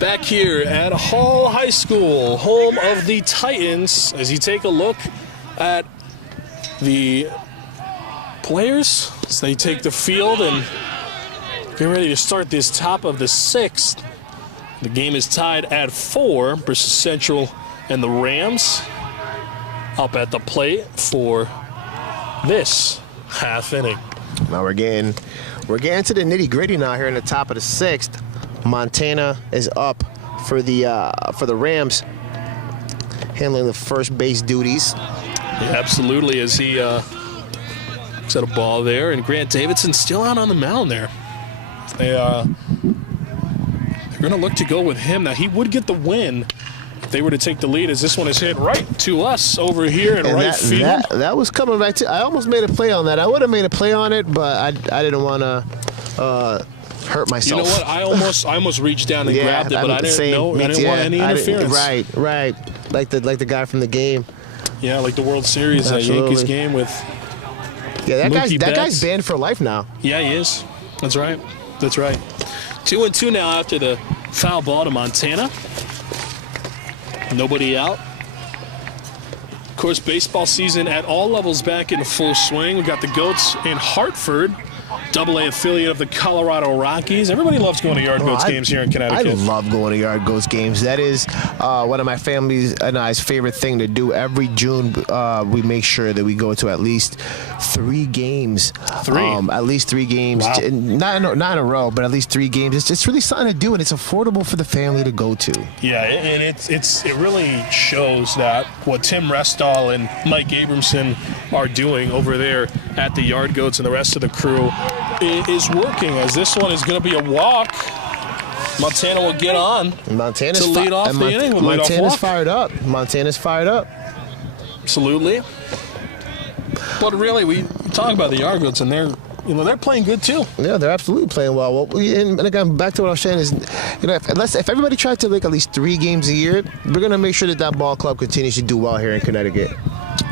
Back here at Hall High School, home of the Titans, as you take a look at the players as they take the field and get ready to start this top of the 6th. The game is tied at 4. Bristol Central and the Rams up at the plate for this half inning. Now we're getting to the nitty-gritty now here in the top of the 6th. Montana is up for the Rams, handling the first base duties. Yeah, absolutely, as he set a ball there, and Grant Davidson still out on the mound there. They're going to look to go with him. Now, he would get the win they were to take the lead, as this one is hit right to us over here in And right field. that was coming back to. I almost made a play on that. I would have made a play on it, but I didn't want to hurt myself. You know what? I almost reached down and grabbed it, but I didn't want any interference. Right. Like the guy from the game. Yeah, like the World Series Yankees game with. Yeah, Mookie that Betts. guy's banned for life now. Yeah, he is. That's right. 2-2 now after the foul ball to Montana. Nobody out. Of course, baseball season at all levels back in full swing. We got the Goats in Hartford, Double-A affiliate of the Colorado Rockies. Everybody loves going to Yard Goats games here in Connecticut. I love going to Yard Goats games. That is one of my family's and I's favorite thing to do. Every June, we make sure that we go to at least 3 games. At least 3 games. Wow. Not in a row, but at least 3 games. It's really something to do, and it's affordable for the family to go to. Yeah, and it really shows that what Tim Restall and Mike Abramson are doing over there at the Yard Goats and the rest of the crew is working, as this one is going to be a walk. Montana will get on to lead off the inning with Montana's fired up. Montana's fired up. Absolutely. But really, we talk about the Yard Goats, and they're playing good too. Yeah, they're absolutely playing well. And again, back to what I was saying is, if everybody tried to make at least 3 games a year, we're going to make sure that ball club continues to do well here in Connecticut.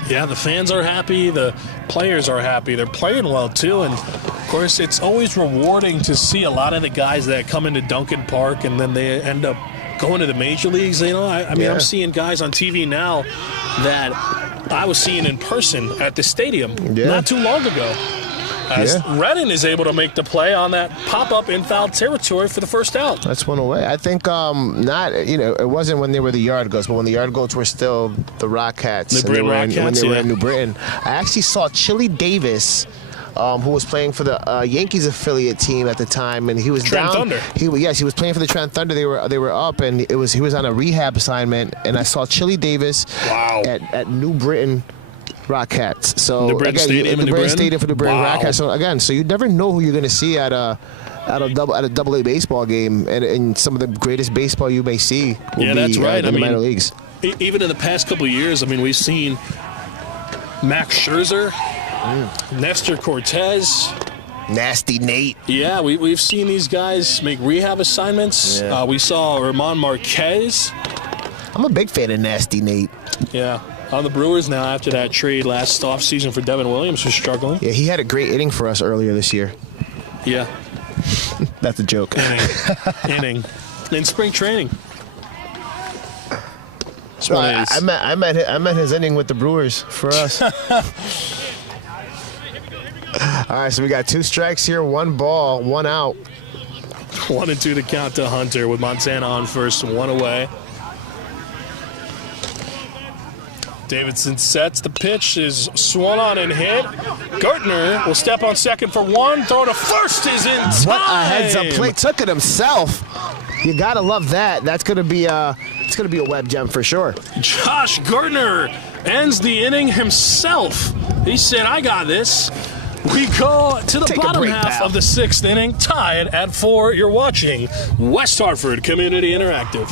Yeah, the fans are happy. The players are happy. They're playing well, too. And, of course, it's always rewarding to see a lot of the guys that come into Duncan Park and then they end up going to the major leagues. I mean, I'm seeing guys on TV now that I was seeing in person at the stadium not too long ago. As Redden is able to make the play on that pop-up in foul territory for the first out. That's one away. I think it wasn't when they were the Yard Goats, but when the Yard Goats were still the Rockcats. When they were in New Britain. I actually saw Chili Davis, who was playing for the Yankees affiliate team at the time, and he was Trent down. Thunder. He was playing for the Trent Thunder. They were up, and he was on a rehab assignment, and I saw Chili Davis at New Britain Rockcats. So New Britain Stadium in New Britain? Stadium for the Britain Rockcats. So again, you never know who you're going to see at a Double-A baseball game, and some of the greatest baseball you may see will be that's right. in the minor leagues. Even in the past couple of years, we've seen Max Scherzer, Nestor Cortez, Nasty Nate. Yeah, we've seen these guys make rehab assignments. Yeah. We saw Ramon Marquez. I'm a big fan of Nasty Nate. Yeah. On the Brewers now after that trade last offseason for Devin Williams, who's struggling. Yeah, he had a great inning for us earlier this year. Yeah. That's a joke. Inning. In spring training. No, I met his inning with the Brewers for us. All right, so we got 2 strikes here, 1 ball, 1 out. 1-2 to count to Hunter with Montana on first and 1 away. Davidson sets. The pitch is swung on and hit. Gertner will step on second for 1. Throw to first is in time. What a heads-up play. Took it himself. You got to love that. That's going to be a web gem for sure. Josh Gertner ends the inning himself. He said, I got this. We go to the bottom half of the 6th inning, tied at 4. You're watching West Hartford Community Interactive.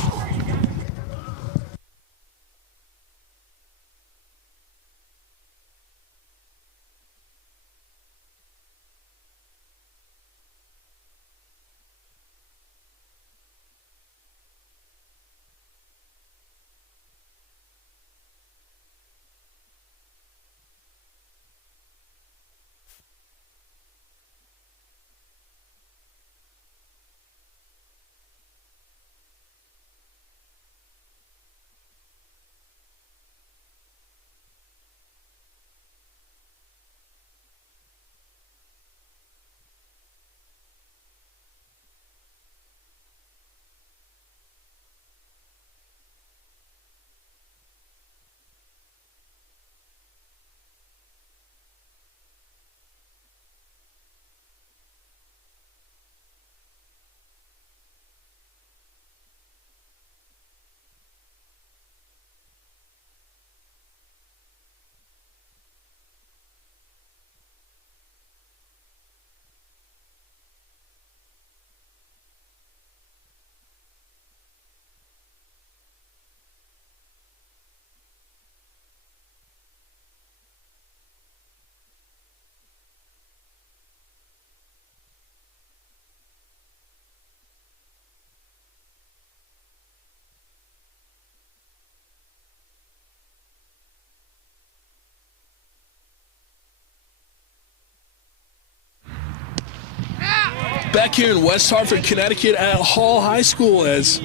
Back here in West Hartford, Connecticut at Hall High School as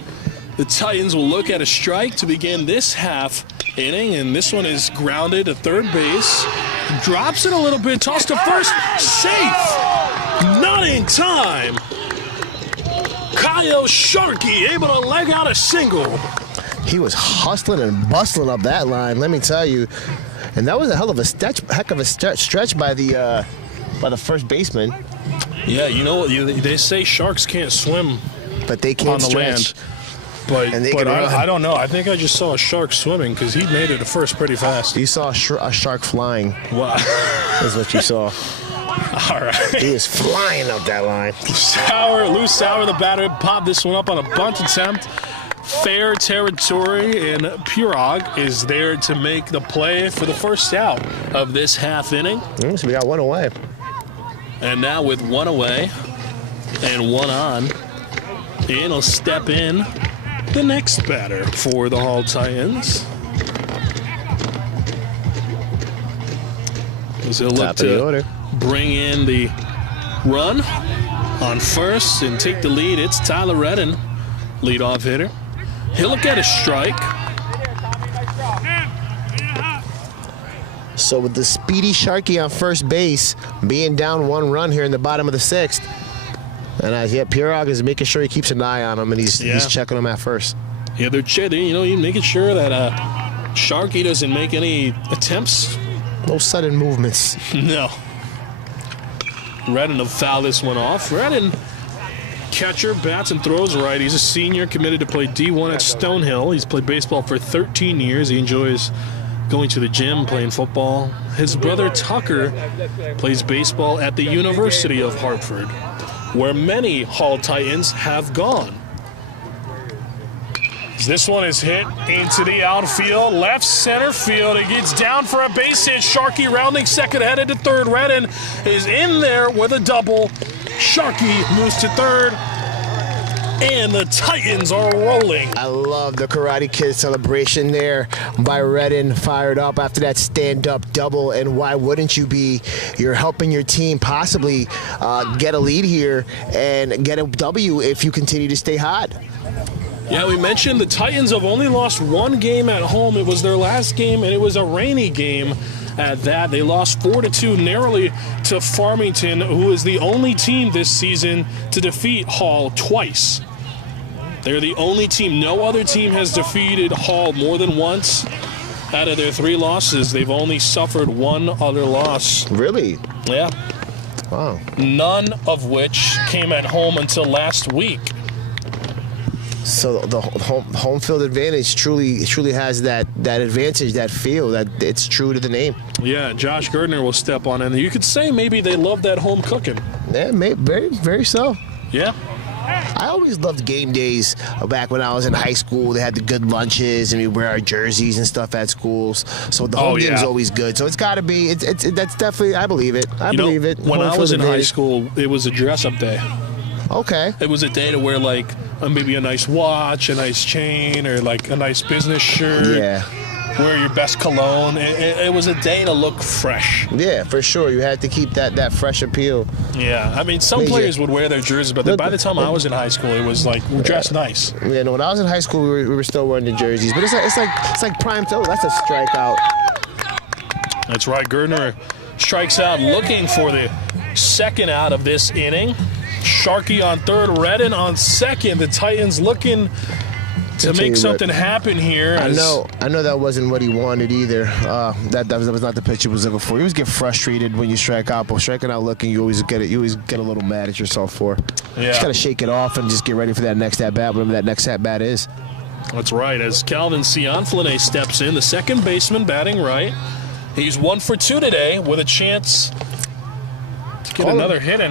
the Titans will look at a strike to begin this half inning, and this one is grounded to third base. Drops it a little bit, tossed to first, safe! Not in time! Kyle Sharkey able to leg out a single. He was hustling and bustling up that line, let me tell you. And that was a heck of a stretch by the first baseman. Yeah, you know, they say sharks can't swim but they can't on the stretch. land. But I don't know. I think I just saw a shark swimming because he made it to first pretty fast. You saw a shark flying. Wow. That's what you saw. All right. He was flying up that line. Loose Sauer, the batter, popped this one up on a bunt attempt. Fair territory, and Purog is there to make the play for the first out of this half inning. So we got one away. And now with one away and one on, Ian will step in the next batter for the Hall Titans. As he'll look to bring in the run on first and take the lead. It's Tyler Redden, leadoff hitter. He'll look at a strike. So with the speedy Sharkey on first base, being down one run here in the bottom of the sixth, and Purog is making sure he keeps an eye on him, and he's checking him at first. Yeah, they're making sure that Sharkey doesn't make any attempts. No sudden movements. No. Redden will foul this one off. Redden, catcher, bats and throws right. He's a senior, committed to play D1 at Stonehill. He's played baseball for 13 years. He enjoys going to the gym, playing football. His brother Tucker plays baseball at the University of Hartford, where many Hall Titans have gone. This one is hit into the outfield, left center field. It gets down for a base hit. Sharkey rounding second, headed to third. Redden is in there with a double. Sharkey moves to third, and the Titans are rolling. I love the Karate Kid celebration there by Redden, fired up after that stand-up double, and why wouldn't you be? You're helping your team possibly get a lead here and get a W if you continue to stay hot. Yeah, we mentioned the Titans have only lost one game at home. It was their last game, and it was a rainy game at that. They lost 4-2 narrowly to Farmington, who is the only team this season to defeat Hall twice. They're the only team. No other team has defeated Hall more than once. Out of their 3 losses, they've only suffered one other loss. Really? Yeah. Wow. None of which came at home until last week. So the home field advantage truly has that advantage, that feel, that it's true to the name. Yeah, Josh Gardner will step on, and you could say maybe they love that home cooking. Yeah, very, very so. Yeah. I always loved game days back when I was in high school. They had the good lunches, and we wear our jerseys and stuff at schools. So the home game's always good. So it's got to be. That's definitely. I believe it. I believe it. When I was in high school, it was a dress-up day. Okay. It was a day to wear like maybe a nice watch, a nice chain, or like a nice business shirt. Yeah. Wear your best cologne. It was a day to look fresh. Yeah, for sure. You had to keep that fresh appeal. Yeah, I mean, some players would wear their jerseys, but by the time I was in high school, it was like we're dressed nice. Yeah, no. When I was in high school, we were still wearing the jerseys, but it's like prime toe. That's a strikeout. That's right. Gardner strikes out, looking for the second out of this inning. Sharkey on third, Redden on second. The Titans looking to make something happen here. I know that wasn't what he wanted either. That was not the pitch he was looking for. He was getting frustrated when you strike out, but striking out looking, you always get a little mad at yourself for. Yeah. Just gotta shake it off and just get ready for that next at bat, whatever that next at bat is. That's right. As Calvin Cianflane steps in, the second baseman batting right. He's 1 for 2 today with a chance to get another hit in.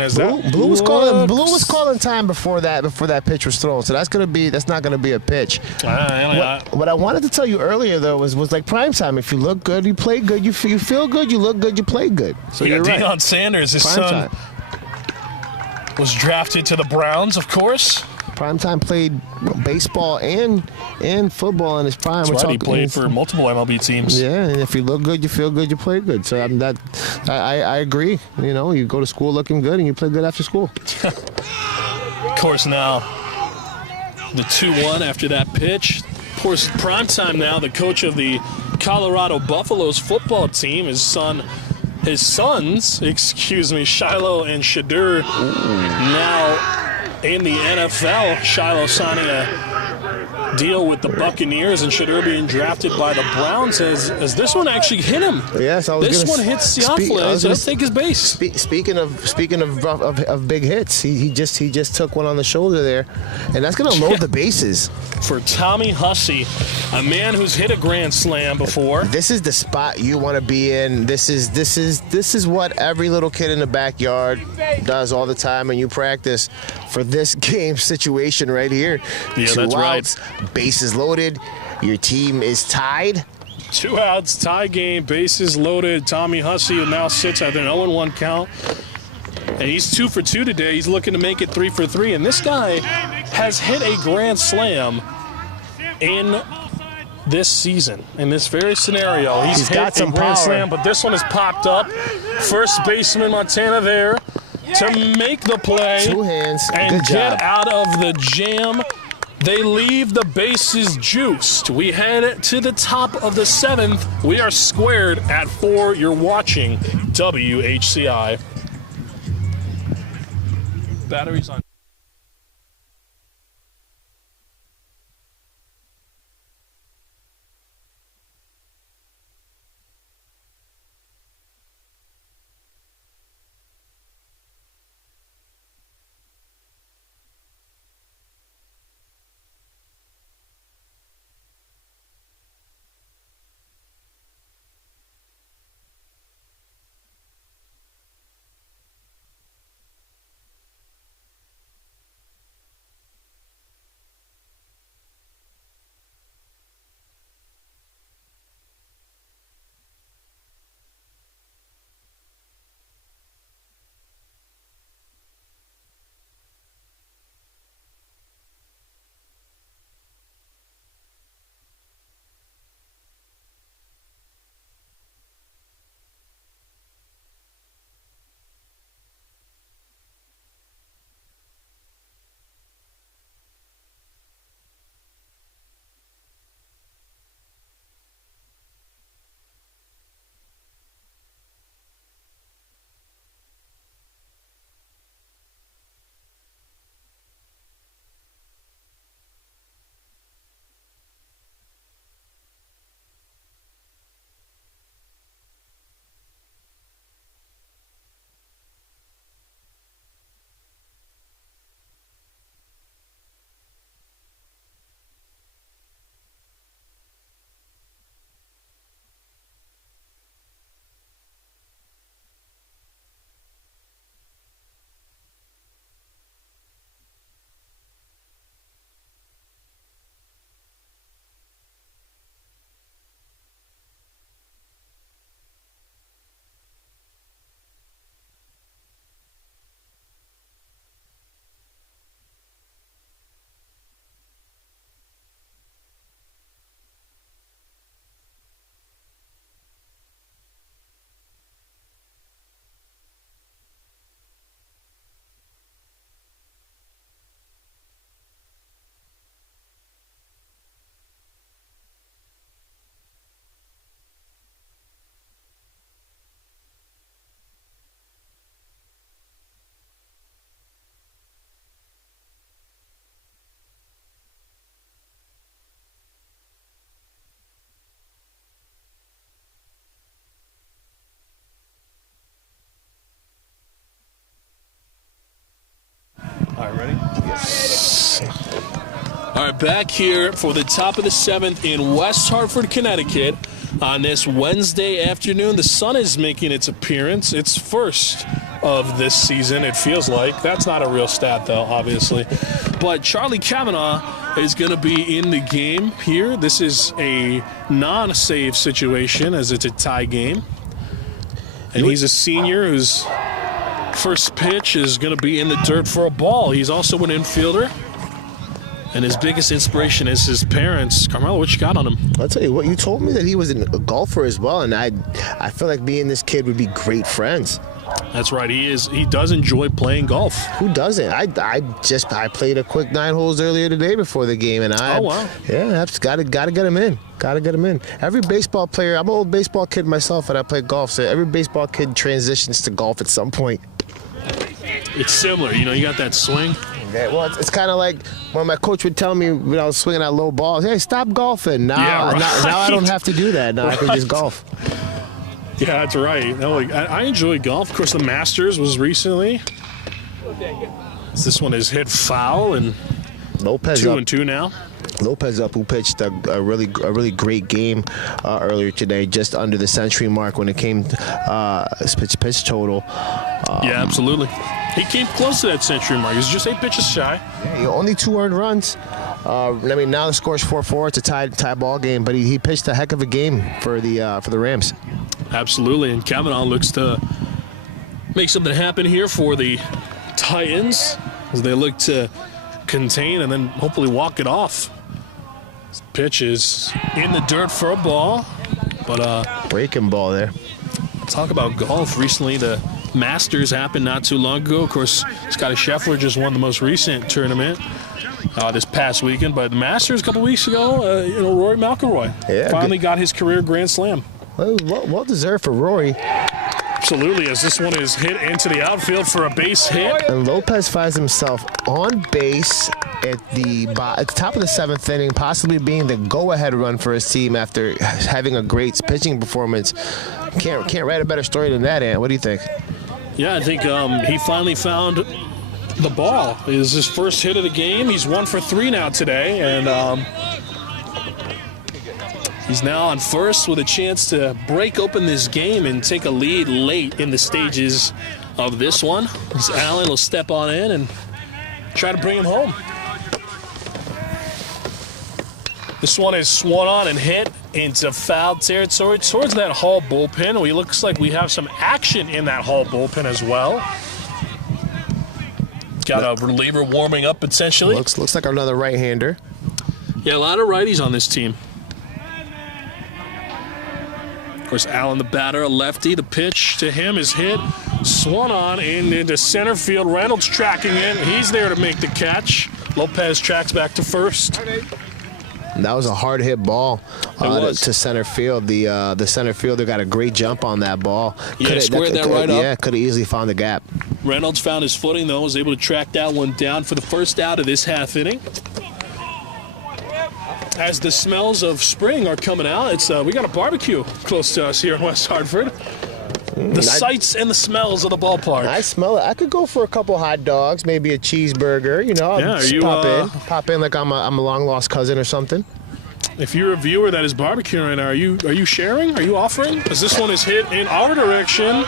Blue was calling time before that pitch was thrown. So that's not gonna be a pitch. What I wanted to tell you earlier though was like prime time. If you look good, you play good. You feel good. You look good. You play good. So you got Deion Sanders, his son, was drafted to the Browns, of course. Primetime played baseball and football in his prime. That's right. He played for multiple MLB teams. Yeah, and if you look good, you feel good, you play good. So I agree. You know, you go to school looking good and you play good after school. Of course, now the 2-1 after that pitch. Of course, primetime now. The coach of the Colorado Buffaloes football team, his sons, Shiloh and Shadur, now in the NFL. Shiloh signing a deal with the Buccaneers, and Shadur being drafted by the Browns. As this one actually hit him. Yes, this one hits Siafle, so let's take his base. Speaking of big hits, he just took one on the shoulder there, and that's gonna load the bases for Tommy Hussey, a man who's hit a grand slam before. This is the spot you want to be in. This is what every little kid in the backyard does all the time, and you practice for this game situation right here. Yeah, Two that's outs, right. Bases loaded. Your team is tied. 2 outs, tie game, bases loaded. Tommy Hussey now sits at an 0-1 count. And he's 2 for 2 today. He's looking to make it 3 for 3. And this guy has hit a grand slam in this season. In this very scenario, he's hit got some a grand power. slam, but this one has popped up. First baseman Montana there to make the play. 2 hands. And Good get job. out of the jam. They leave the bases juiced. We head to the top of the 7th. We are squared at 4. You're watching WHCI. Batteries on. All right, ready? Yes. All right, back here for the top of the 7th in West Hartford, Connecticut. On this Wednesday afternoon, the sun is making its appearance. It's first of this season, it feels like. That's not a real stat, though, obviously. But Charlie Kavanaugh is going to be in the game here. This is a non-save situation, as it's a tie game. And he's a senior whose first pitch is going to be in the dirt for a ball. He's also an infielder. And his biggest inspiration is his parents. Carmelo, what you got on him? I'll tell you what, you told me that he was a golfer as well, and I feel like me and this kid would be great friends. That's right. He is. He does enjoy playing golf. Who doesn't? I played a quick 9 holes earlier today before the game, and Oh, wow. Yeah, I've gotta get him in. Gotta get him in. Every baseball player. I'm an old baseball kid myself, and I play golf. So every baseball kid transitions to golf at some point. It's similar. You got that swing. Yeah, well, it's kind of like when my coach would tell me when I was swinging at low balls, "Hey, stop golfing." Now, Yeah, right. now I don't have to do that. Now I can just golf. Yeah, that's right. No, I enjoy golf. Of course, the Masters was recently. This one is hit foul, and Lopez 2-2 now. Lopez up, who pitched a really great game earlier today, just under the century mark when it came pitch total. Yeah, absolutely. He came close to that century mark. He was just 8 pitches shy. Yeah, only 2 earned runs. Now the score's 4-4. It's a tie ball game, but he pitched a heck of a game for the Rams. Absolutely, and Kavanaugh looks to make something happen here for the Titans as they look to contain and then hopefully walk it off. This pitch is in the dirt for a ball, but Breaking ball there. talk about golf. Recently, the Masters happened not too long ago. Of course, Scotty Scheffler just won the most recent tournament this past weekend, but the Masters a couple weeks ago, Rory McIlroy finally got his career Grand Slam. Well deserved for Rory. Absolutely, as this one is hit into the outfield for a base hit. And Lopez finds himself on base at the top of the 7th inning, possibly being the go-ahead run for his team after having a great pitching performance. Can't write a better story than that, Ant. What do you think? Yeah, I think he finally found the ball. It is his first hit of the game. He's 1 for 3 now today, and he's now on first with a chance to break open this game and take a lead late in the stages of this one. As Allen will step on in and try to bring him home. This one is swung on and hit into foul territory towards that Hall bullpen. It looks like we have some action in that Hall bullpen as well. Got a reliever warming up potentially. Looks like another right-hander. Yeah, a lot of righties on this team. Of course, Allen the batter, a lefty. The pitch to him is hit, swung on and into center field. Reynolds tracking in. He's there to make the catch. Lopez tracks back to first. And that was a hard hit ball to center field. The center fielder got a great jump on that ball. Yeah, squared that right up. Yeah, could have easily found the gap. Reynolds found his footing, though, was able to track that one down for the first out of this half inning. As the smells of spring are coming out, we got a barbecue close to us here in West Hartford. The sights and the smells of the ballpark. I smell it. I could go for a couple hot dogs, maybe a cheeseburger. Pop in like I'm a long lost cousin or something. If you're a viewer that is barbecuing right now, are you sharing? Are you offering? Because this one is hit in our direction.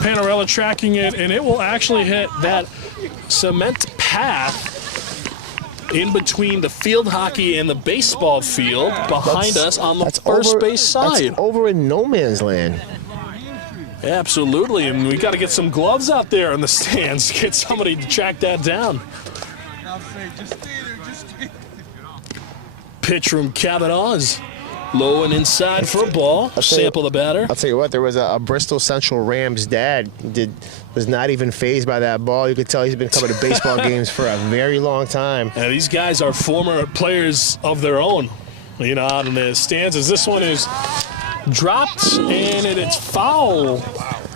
Panarella tracking it, and it will actually hit that cement path in between the field hockey and the baseball field behind us on the first base side. That's over in no man's land. Absolutely, and we got to get some gloves out there in the stands, get somebody to track that down. Pitch from Kavanaugh is low and inside for a ball. Sample the batter. I'll tell you what, there was a Bristol Central Rams dad was not even fazed by that ball. You could tell he's been coming to baseball games for a very long time. And these guys are former players of their own, out in the stands. As this one is dropped and it's foul.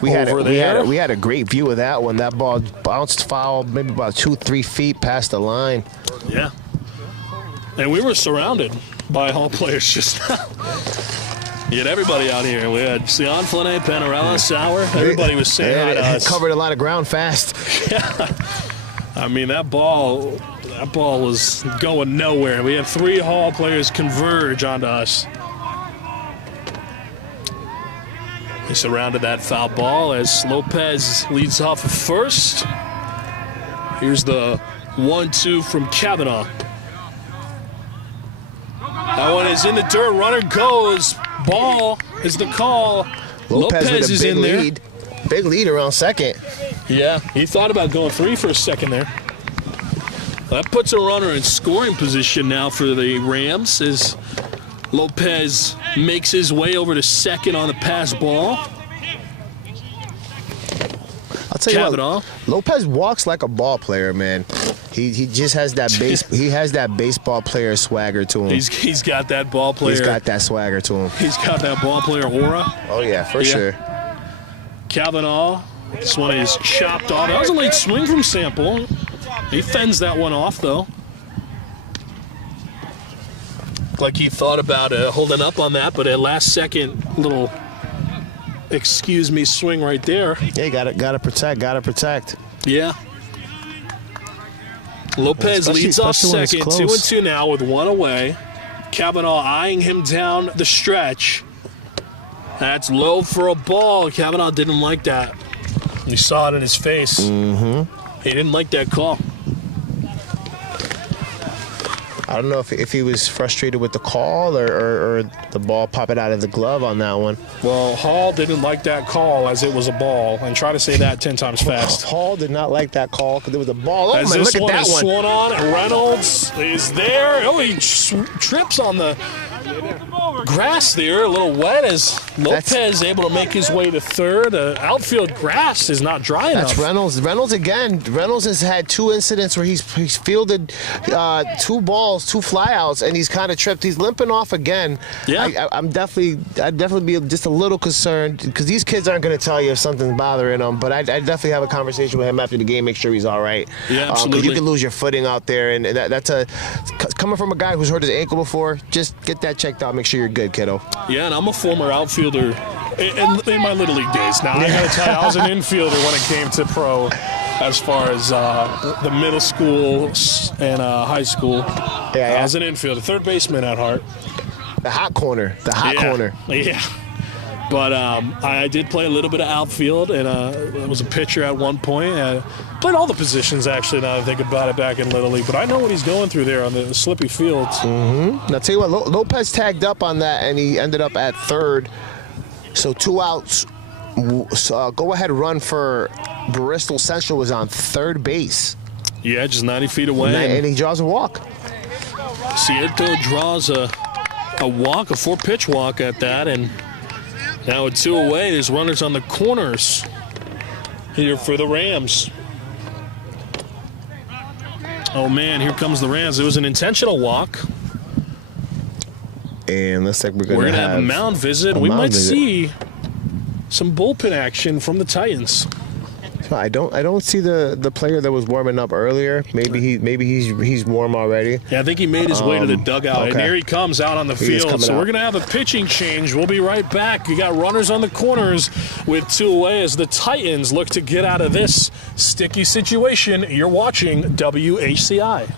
We had a great view of that one. That ball bounced foul, maybe about 2-3 feet past the line. Yeah, and we were surrounded by Hall players just now. You had everybody out here. We had Sion, Flynn, Panarella, Sauer. Everybody was saying hi to us. Covered a lot of ground fast. Yeah, I mean that ball was going nowhere. We had 3 Hall players converge onto us. They surrounded that foul ball as Lopez leads off at first. Here's the 1-2 from Kavanaugh. That one is in the dirt. Runner goes. Ball is the call. Lopez is in there. Big lead around second. Yeah, he thought about going 3 for a second there. That puts a runner in scoring position now for the Rams as Lopez makes his way over to second on the pass ball. I'll tell you Kavanaugh. what, Lopez walks like a ball player, man. He just has that he has that baseball player swagger to him. He's got that ball player. He's got that swagger to him. He's got that ball player aura. Oh yeah, for sure. Kavanaugh, this one is chopped off. That was a late swing from Sample. He fends that one off though. Like he thought about holding up on that, but at last second little excuse me swing right there. Yeah, gotta protect. Yeah. Lopez leads off second, 2-2 now with one away. Kavanaugh eyeing him down the stretch. That's low for a ball. Kavanaugh didn't like that. You saw it in his face. Mm-hmm. He didn't like that call. I don't know if he was frustrated with the call or the ball popping out of the glove on that one. Well, Hall didn't like that call as it was a ball, and try to say that 10 times fast. Hall did not like that call because it was a ball. Oh, as man, this look at that one. Swung on, Reynolds is there. Oh, he trips on the grass there, a little wet as Lopez able to make his way to third. Outfield grass is not dry enough. That's Reynolds. Reynolds again. Reynolds has had 2 incidents where he's fielded 2 balls, 2 flyouts, and he's kind of tripped. He's limping off again. Yeah. I'd definitely be just a little concerned because these kids aren't going to tell you if something's bothering them. But I'd definitely have a conversation with him after the game, make sure he's all right. Yeah, absolutely. Because you can lose your footing out there, and that's coming from a guy who's hurt his ankle before. Just get that checked out. Make sure you're good, kiddo. Yeah, and I'm a former outfielder in my Little League days. Now, I got to tell you, I was an infielder when it came to pro as far as the middle school and high school. Yeah. I was an infielder, third baseman at heart. The hot corner. Yeah. But I did play a little bit of outfield, and I was a pitcher at one point. Played all the positions, actually, now that I think about it, back in Little League. But I know what he's going through there on the slippy fields. Mm-hmm. Now, tell you what, Lopez tagged up on that, and he ended up at third. So 2 outs. Go-ahead run for Bristol Central was on third base. Yeah, just 90 feet away. And he draws a walk. Cierto draws a walk, a 4-pitch walk at that, and now with 2 away, there's runners on the corners here for the Rams. Oh, man, here comes the Rams. It was an intentional walk. And looks like we're going to have a mound visit. We might see some bullpen action from the Titans. I don't see the player that was warming up earlier. Maybe he's warm already. Yeah, I think he made his way to the dugout, okay. and here he comes out on the field. So we're going to have a pitching change. We'll be right back. You got runners on the corners with 2 away as the Titans look to get out of this sticky situation. You're watching WHCI.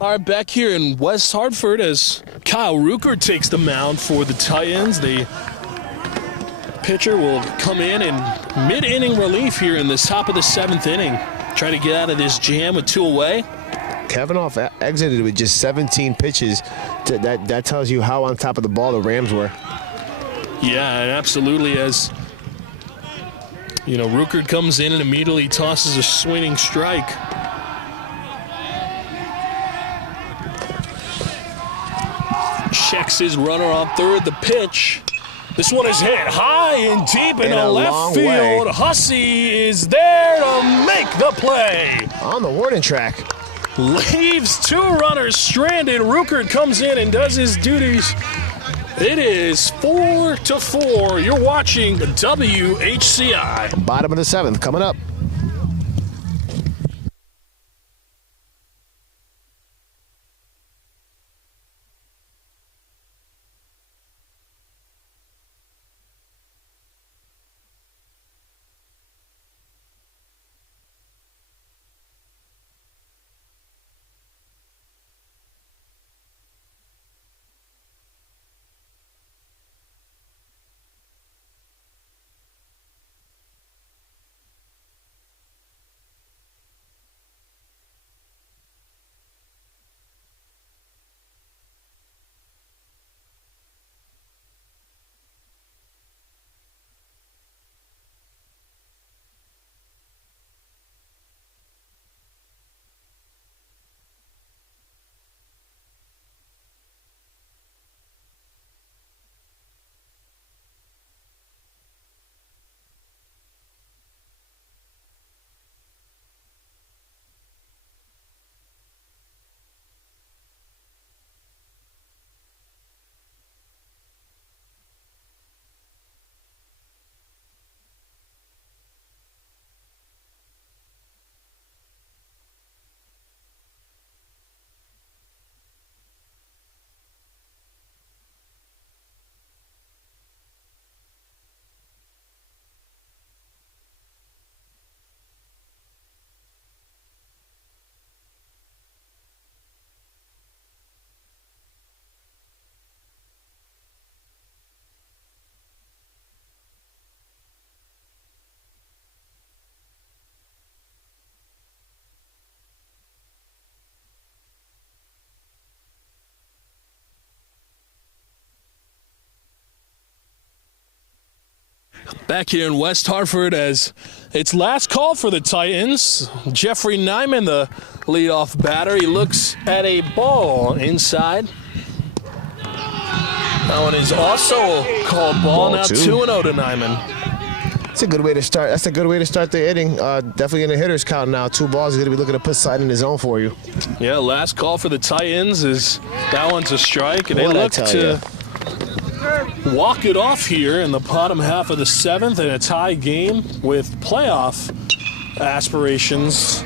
All right, back here in West Hartford as Kyle Rucker takes the mound for the Titans. The pitcher will come in mid-inning relief here in the top of the 7th inning. Try to get out of this jam with 2 away. Kavanaugh exited with just 17 pitches. That tells you how on top of the ball the Rams were. Yeah, and absolutely. As Ruckert comes in and immediately tosses a swinging strike. Checks his runner on third. The pitch. This one is hit high and deep in the left field. Way. Hussey is there to make the play. On the warning track. Leaves 2 runners stranded. Ruckert comes in and does his duties. It is 4-4. You're watching WHCI. Bottom of the 7th coming up. Back here in West Hartford as it's last call for the Titans. Jeffrey Nyman, the leadoff batter. He looks at a ball inside. That one is also called ball. Now 2-0 to Nyman. That's a good way to start. That's a good way to start the inning. Definitely in the hitter's count now. 2 balls. He's going to be looking to put side in his zone for you. Yeah, last call for the Titans is that one's a strike. And they look to walk it off here in the bottom half of the 7th in a tie game with playoff aspirations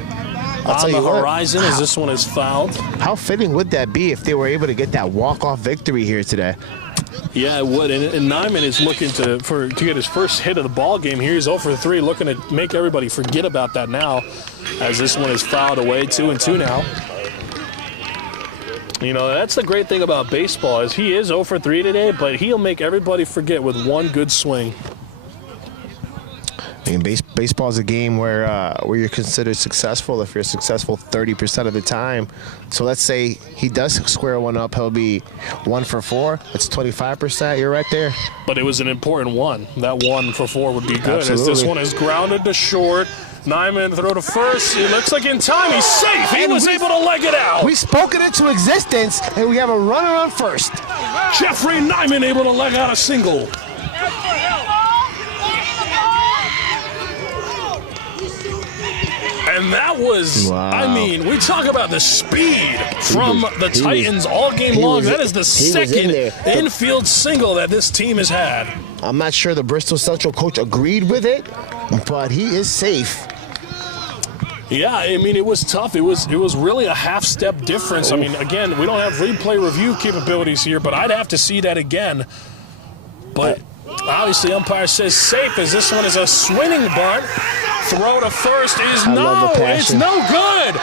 on the horizon as this one is fouled. How fitting would that be if they were able to get that walk-off victory here today? Yeah, it would. And Nyman is looking to get his first hit of the ball game here. He's 0-for-3, looking to make everybody forget about that now as this one is fouled away. 2-2 now. You know, that's the great thing about baseball is he is 0-for-3 today, but he'll make everybody forget with one good swing. I mean, baseball is a game where you're considered successful if you're successful 30% of the time. So let's say he does square one up, he'll be 1-for-4. It's 25%. You're right there. But it was an important one. That 1-for-4 would be good. Absolutely. As this one is grounded to short. Nyman throw to first. It looks like in time he's safe. He was able to leg it out. We spoke it into existence, and we have a runner on first. Jeffrey Nyman able to leg out a single. And that was, I mean, we talk about the speed from the Titans all game long. That is the second infield single that this team has had. I'm not sure the Bristol Central coach agreed with it, but he is safe. Yeah, I mean, it was tough. It was really a half-step difference. I mean, again, we don't have replay review capabilities here, but I'd have to see that again. But obviously, umpire says safe as this one is a swinging bunt. Throw to first is it's no good.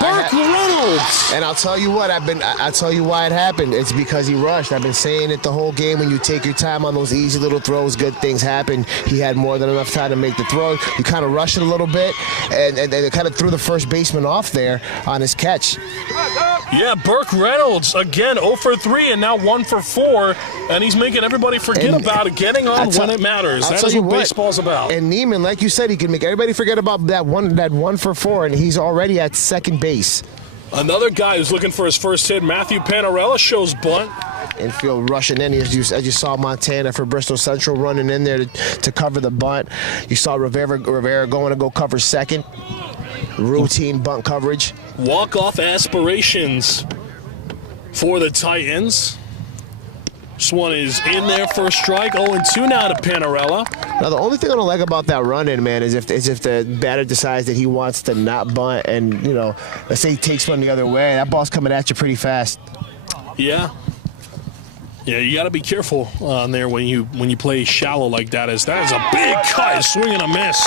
Burke Reynolds Reynolds. And I'll tell you what, I'll tell you why it happened. It's because he rushed. I've been saying it the whole game. When you take your time on those easy little throws, good things happen. He had more than enough time to make the throw. You kind of rushed it a little bit, and it kind of threw the first baseman off there on his catch. Yeah, Burke Reynolds, again, 0 for 3 and now 1 for 4, and he's making everybody forget about it, getting on when it matters. That is what baseball's about. And Neiman, like you said, he can make everybody forget about that 1 for 4, and he's already at second base. Another guy who's looking for his first hit, Matthew Panarella, shows bunt. Infield rushing in, as you saw Montana for Bristol Central running in there to cover the bunt. You saw Rivera going to go cover second. Routine bunt coverage. Walk-off aspirations for the Titans. This one is in there for a strike. 0-2 now to Panarella. Now, the only thing I don't like about that run-in, man, is if the batter decides that he wants to not bunt and, let's say he takes one the other way, that ball's coming at you pretty fast. Yeah. Yeah, you got to be careful on there when you play shallow like that. That is a big cut, a swing and a miss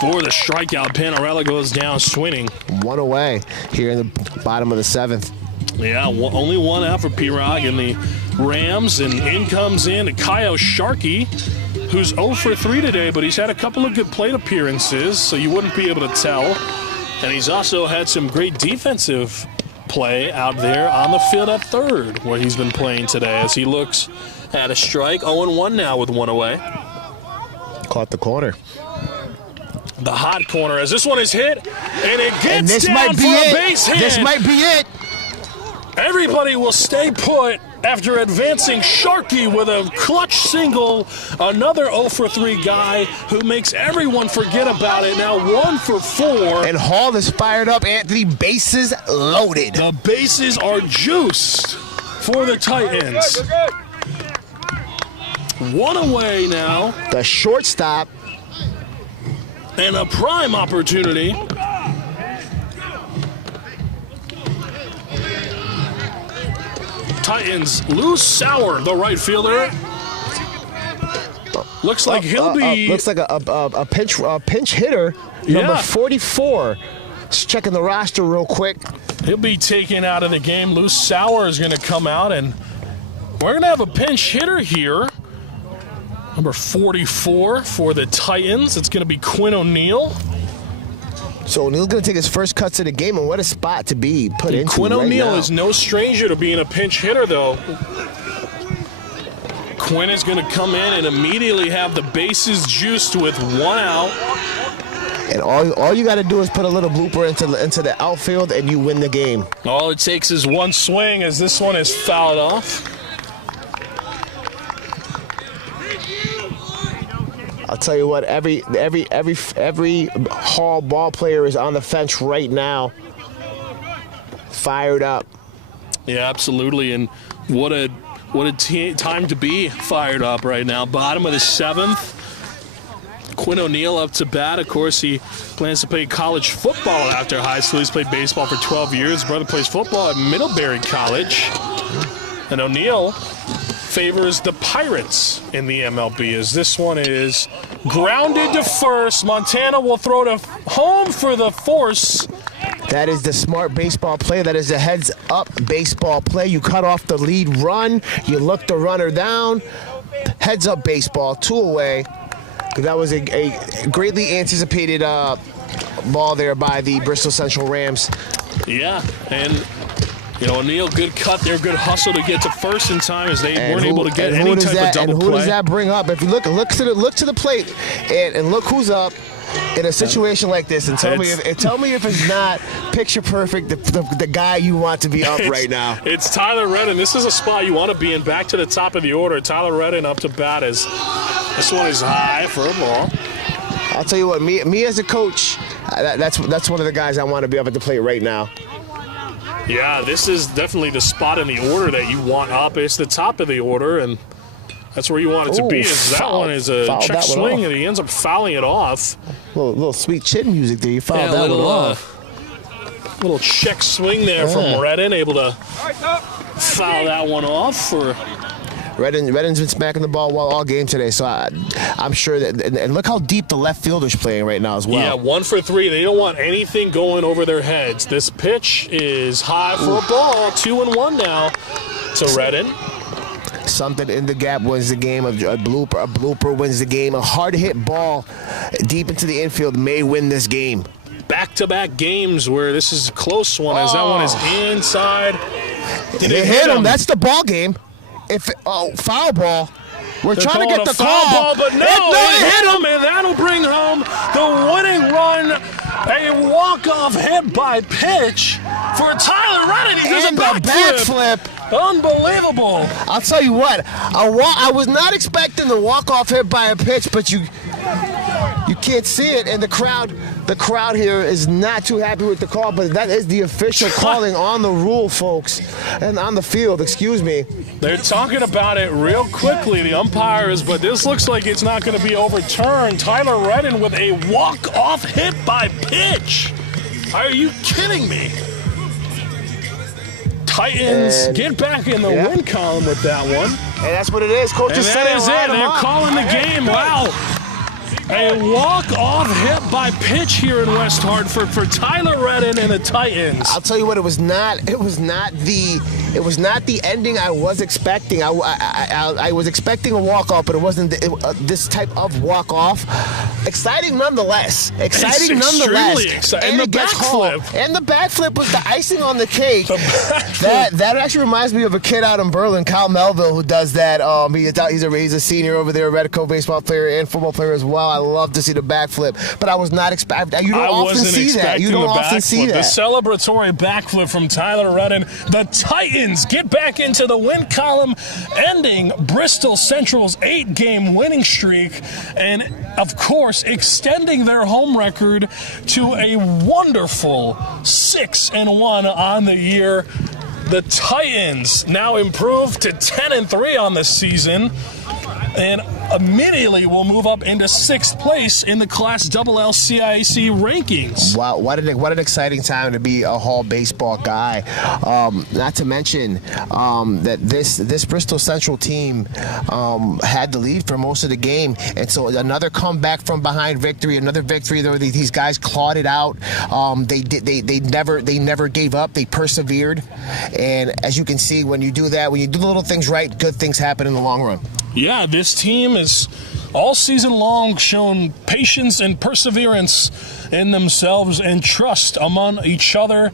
for the strikeout. Panarella goes down swinging. 1 away here in the bottom of the 7th. Yeah, only 1 out for P-Rog and the Rams, and in comes Kyle Sharkey, who's 0 for 3 today, but he's had a couple of good plate appearances, so you wouldn't be able to tell. And he's also had some great defensive play out there on the field at third, where he's been playing today, as he looks at a strike. 0-1 now with 1 away. Caught the corner. The hot corner, as this one is hit, and it gets down for a base hit. This might be it. Everybody will stay put after advancing Sharkey with a clutch single. Another 0 for 3 guy who makes everyone forget about it. Now 1 for 4. And Hall is fired up, Anthony. Bases loaded. The bases are juiced for the Titans. 1 away now. The shortstop. And a prime opportunity. Titans lose Sauer, the right fielder. Looks like he'll be. Looks like a pinch hitter, number 44. Just checking the roster real quick. He'll be taken out of the game. Lou Sauer is going to come out, and we're going to have a pinch hitter here. Number 44 for the Titans. It's going to be Quinn O'Neill. So O'Neill's going to take his first cuts of the game, and what a spot to be put into Quinn O'Neill right is no stranger to being a pinch hitter, though. Quinn is going to come in and immediately have the bases juiced with 1 out. And all you got to do is put a little blooper into the outfield, and you win the game. All it takes is 1 swing, as this one is fouled off. I'll tell you what, every Hall ball player is on the fence right now, fired up. Yeah, absolutely, and what a time to be fired up right now. Bottom of the 7th. Quinn O'Neill up to bat. Of course, he plans to play college football after high school. He's played baseball for 12 years. His brother plays football at Middlebury College. And O'Neill favors the Pirates in the MLB, as this one is grounded to first. Montana will throw to home for the force. That is the smart baseball play. That is the heads-up baseball play. You cut off the lead run. You look the runner down. Heads-up baseball, 2 away. That was a greatly anticipated ball there by the Bristol Central Rams. Yeah, and O'Neill, good cut there, good hustle to get to first in time, as they weren't able to get any type of double play. And who does that bring up? If you look to the plate and look who's up in a situation like this, and tell me if it's not picture perfect, the guy you want to be up right now. It's Tyler Redden. This is a spot you want to be in, back to the top of the order. Tyler Redden up to bat, as this one is high for a ball. I'll tell you what, me as a coach, that's one of the guys I want to be up at the plate right now. Yeah, this is definitely the spot in the order that you want up. It's the top of the order, and that's where you want it to be. That one is a check swing, and he ends up fouling it off. Little sweet chin music there. You fouled that one off. Little check swing there from Redden, able to foul that one off for Redden's been smacking the ball well all game today, so I'm sure that. And look how deep the left fielder's playing right now as well. Yeah, 1 for 3. They don't want anything going over their heads. This pitch is high for a ball. 2-1 now to Redden. Something in the gap wins the game. A blooper wins the game. A hard hit ball deep into the infield may win this game. Back-to-back games where this is a close one, as that one is inside. Did it hit him? That's the ball game. Foul ball. We're trying to get the foul call. Ball, but no, it hit him, and that'll bring home the winning run. A walk-off hit by pitch for Tyler Redden. He does a backflip. Unbelievable. I'll tell you what, I was not expecting the walk-off hit by a pitch, but you can't see it, and the crowd here is not too happy with the call, but that is the official calling on the rule, folks, and on the field, excuse me. They're talking about it real quickly, the umpires, but this looks like it's not going to be overturned. Tyler Redden with a walk-off hit by pitch. Are you kidding me? Titans get back in the win column with that one. And that's what it is. Coach is saying, that is it. They're calling the game. Wow. A walk-off hit by pitch here in West Hartford for Tyler Redden and the Titans. I'll tell you what, it was not the ending I was expecting. I was expecting a walk-off, but it wasn't this type of walk-off. Exciting nonetheless. Exciting nonetheless. And the backflip. And the backflip was the icing on the cake. That actually reminds me of a kid out in Berlin, Kyle Melville, who does that. He's a senior over there, Redico baseball player and football player as well. I love to see the backflip, but I was not expecting. You don't often see that. You don't often see that. The celebratory backflip from Tyler Redden. The Titans get back into the win column, ending Bristol Central's 8-game winning streak, and of course extending their home record to a wonderful 6-1 on the year. The Titans now improved to 10-3 on the season, and immediately will move up into 6th place in the Class LL CIAC rankings. Wow, what an exciting time to be a Hall baseball guy. Not to mention that this Bristol Central team had the lead for most of the game, and so another comeback from behind victory, another victory. These guys clawed it out. They never gave up. They persevered, and as you can see, when you do that, when you do the little things right, good things happen in the long run. Yeah, this team has all season long shown patience and perseverance in themselves and trust among each other,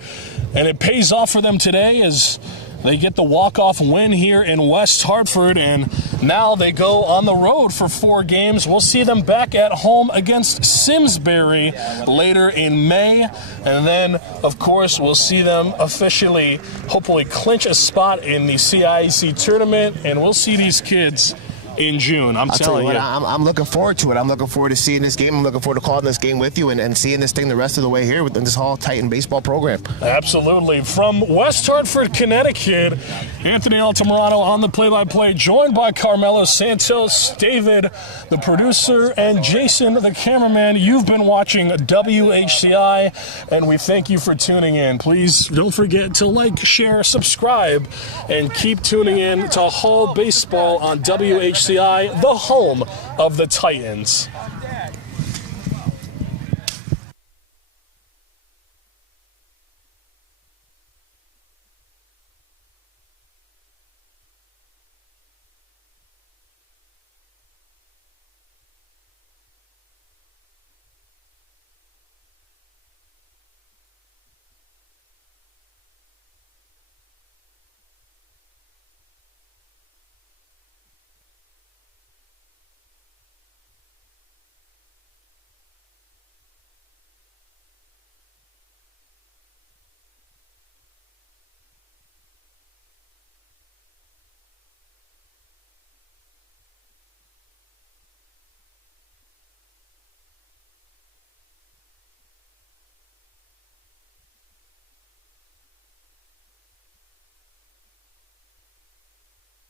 and it pays off for them today as they get the walk-off win here in West Hartford, and now they go on the road for 4 games. We'll see them back at home against Simsbury later in May, and then, of course, we'll see them officially, hopefully, clinch a spot in the CIAC tournament, and we'll see these kids in June. I'm telling you. I'm looking forward to it. I'm looking forward to seeing this game. I'm looking forward to calling this game with you and seeing this thing the rest of the way here within this Hall Titan baseball program. Absolutely. From West Hartford, Connecticut, Anthony Altamirano on the play-by-play, joined by Carmelo Santos, David, the producer, and Jason, the cameraman. You've been watching WHCI, and we thank you for tuning in. Please don't forget to like, share, subscribe, and keep tuning in to Hall Baseball on WHCI, the home of the Titans.